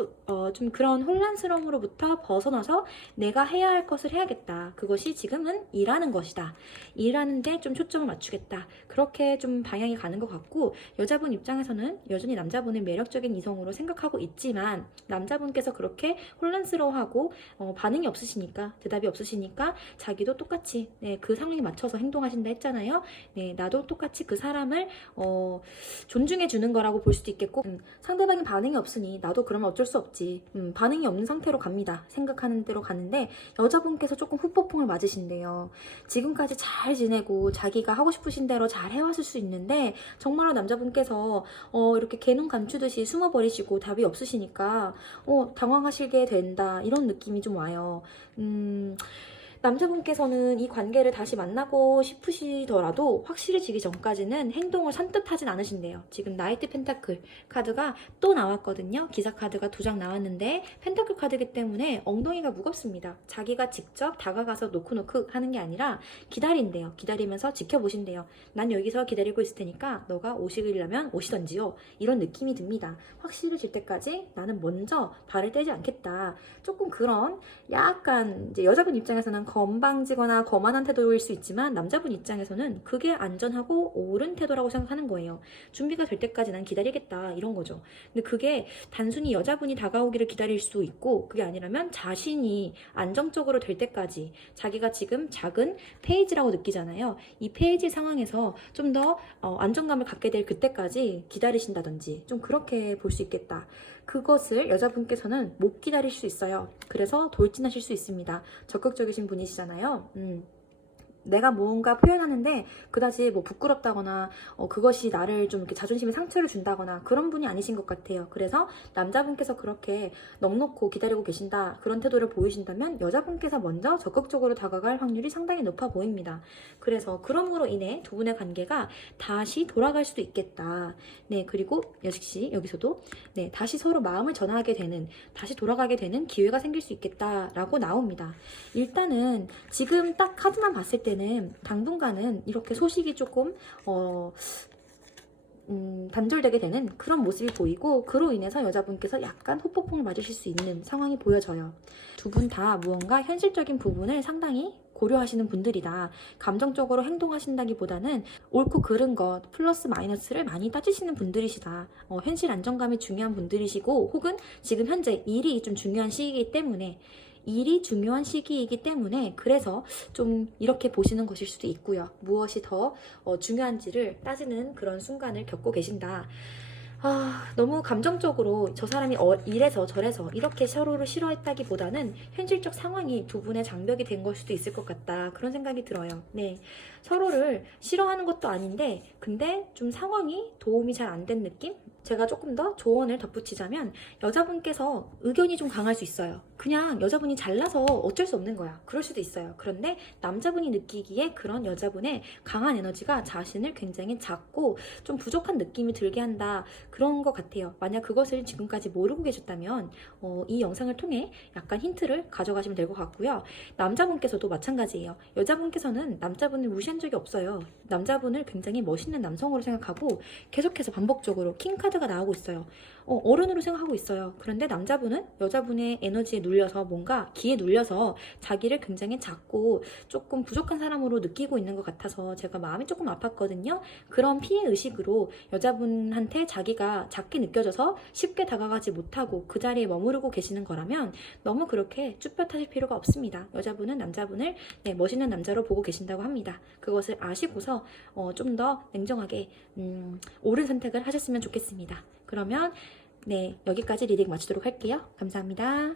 좀 그런 혼란스러움으로부터 벗어나서 내가 해야 할 것을 해야겠다. 그것이 지금은 일하는 것이다. 일하는데 좀 초점을 맞추겠다. 그렇게 좀 방향이 가는 것 같고 여자분 입장에서는 여전히 남자분을 매력적인 이성으로 생각하고 있지만 남자분께서 그렇게 혼란스러워하고 반응이 없으시니까 대답이 없으시니까 자기도 똑같이 그 상황에 맞춰서 행동하신다 했잖아요. 나도 똑같이 그 사람을 존중해 주는 거라고 볼 수도 있겠고 상대방의 반응이 반응이 없으니 나도 그러면 어쩔 수 없지. 반응이 없는 상태로 갑니다. 생각하는 대로 가는데 여자분께서 조금 후폭풍을 맞으신대요. 지금까지 잘 지내고 자기가 하고 싶으신 대로 잘 해왔을 수 있는데 정말로 남자분께서 이렇게 개눈 감추듯이 숨어버리시고 답이 없으시니까 당황하시게 된다, 이런 느낌이 좀 와요. 남자분께서는 이 관계를 다시 만나고 싶으시더라도 확실해지기 전까지는 행동을 선뜻하진 않으신대요. 지금 나이트 펜타클 카드가 또 나왔거든요. 기사 카드가 2장 나왔는데 펜타클 카드이기 때문에 엉덩이가 무겁습니다. 자기가 직접 다가가서 노크노크 하는 게 아니라 기다린대요. 기다리면서 지켜보신대요. 난 여기서 기다리고 있을 테니까 너가 오시려면 오시던지요. 이런 느낌이 듭니다. 확실해질 때까지 나는 먼저 발을 떼지 않겠다. 조금 그런 약간 이제 여자분 입장에서는 건방지거나 거만한 태도일 수 있지만 남자분 입장에서는 그게 안전하고 옳은 태도라고 생각하는 거예요. 준비가 될 때까지 난 기다리겠다, 이런 거죠. 근데 그게 단순히 여자분이 다가오기를 기다릴 수 있고, 그게 아니라면 자신이 안정적으로 될 때까지, 자기가 지금 작은 페이지라고 느끼잖아요. 이 페이지 상황에서 좀 더 안정감을 갖게 될 그때까지 기다리신다든지, 좀 그렇게 볼 수 있겠다. 그것을 여자분께서는 못 기다릴 수 있어요. 그래서 돌진하실 수 있습니다. 적극적이신 분이시잖아요. 내가 무언가 표현하는데 그다지 뭐 부끄럽다거나 그것이 나를 좀 이렇게 자존심에 상처를 준다거나 그런 분이 아니신 것 같아요. 그래서 남자분께서 그렇게 넉넉고 기다리고 계신다, 그런 태도를 보이신다면 여자분께서 먼저 적극적으로 다가갈 확률이 상당히 높아 보입니다. 그래서 그럼으로 인해 두 분의 관계가 다시 돌아갈 수도 있겠다. 네, 그리고 역시 여기서도 다시 서로 마음을 전하게 되는, 다시 돌아가게 되는 기회가 생길 수 있겠다라고 나옵니다. 일단은 지금 딱 카드만 봤을 때는 당분간은 이렇게 소식이 조금 단절되게 되는 그런 모습이 보이고, 그로 인해서 여자분께서 약간 후폭풍을 맞으실 수 있는 상황이 보여져요. 두 분 다 무언가 현실적인 부분을 상당히 고려하시는 분들이다. 감정적으로 행동하신다기보다는 옳고 그른 것, 플러스 마이너스를 많이 따지시는 분들이시다. 현실 안정감이 중요한 분들이시고, 혹은 지금 현재 일이 좀 중요한 시기이기 때문에 그래서 좀 이렇게 보시는 것일 수도 있고요. 무엇이 더 중요한지를 따지는 그런 순간을 겪고 계신다. 너무 감정적으로 저 사람이 이래서 저래서 이렇게 서로를 싫어했다기보다는 현실적 상황이 두 분의 장벽이 된 걸 수도 있을 것 같다, 그런 생각이 들어요. 네, 서로를 싫어하는 것도 아닌데 근데 좀 상황이 도움이 잘 안 된 느낌? 제가 조금 더 조언을 덧붙이자면 여자분께서 의견이 좀 강할 수 있어요. 그냥 여자분이 잘나서 어쩔 수 없는 거야. 그럴 수도 있어요. 그런데 남자분이 느끼기에 그런 여자분의 강한 에너지가 자신을 굉장히 작고 좀 부족한 느낌이 들게 한다, 그런 것 같아요. 만약 그것을 지금까지 모르고 계셨다면 이 영상을 통해 약간 힌트를 가져가시면 될 것 같고요. 남자분께서도 마찬가지예요. 여자분께서는 남자분을 무시한 적이 없어요. 남자분을 굉장히 멋있는 남성으로 생각하고 계속해서 반복적으로 킹카드가 나오고 있어요. 어른으로 생각하고 있어요. 그런데 남자분은 여자분의 에너지에 눌려서, 뭔가 기에 눌려서 자기를 굉장히 작고 조금 부족한 사람으로 느끼고 있는 것 같아서 제가 마음이 조금 아팠거든요. 그런 피해의식으로 여자분한테 자기가 작게 느껴져서 쉽게 다가가지 못하고 그 자리에 머무르고 계시는 거라면 너무 그렇게 쭈뼛하실 필요가 없습니다. 여자분은 남자분을 멋있는 남자로 보고 계신다고 합니다. 그것을 아시고서 좀 더 냉정하게 옳은 선택을 하셨으면 좋겠습니다. 그러면 여기까지 리딩 마치도록 할게요. 감사합니다.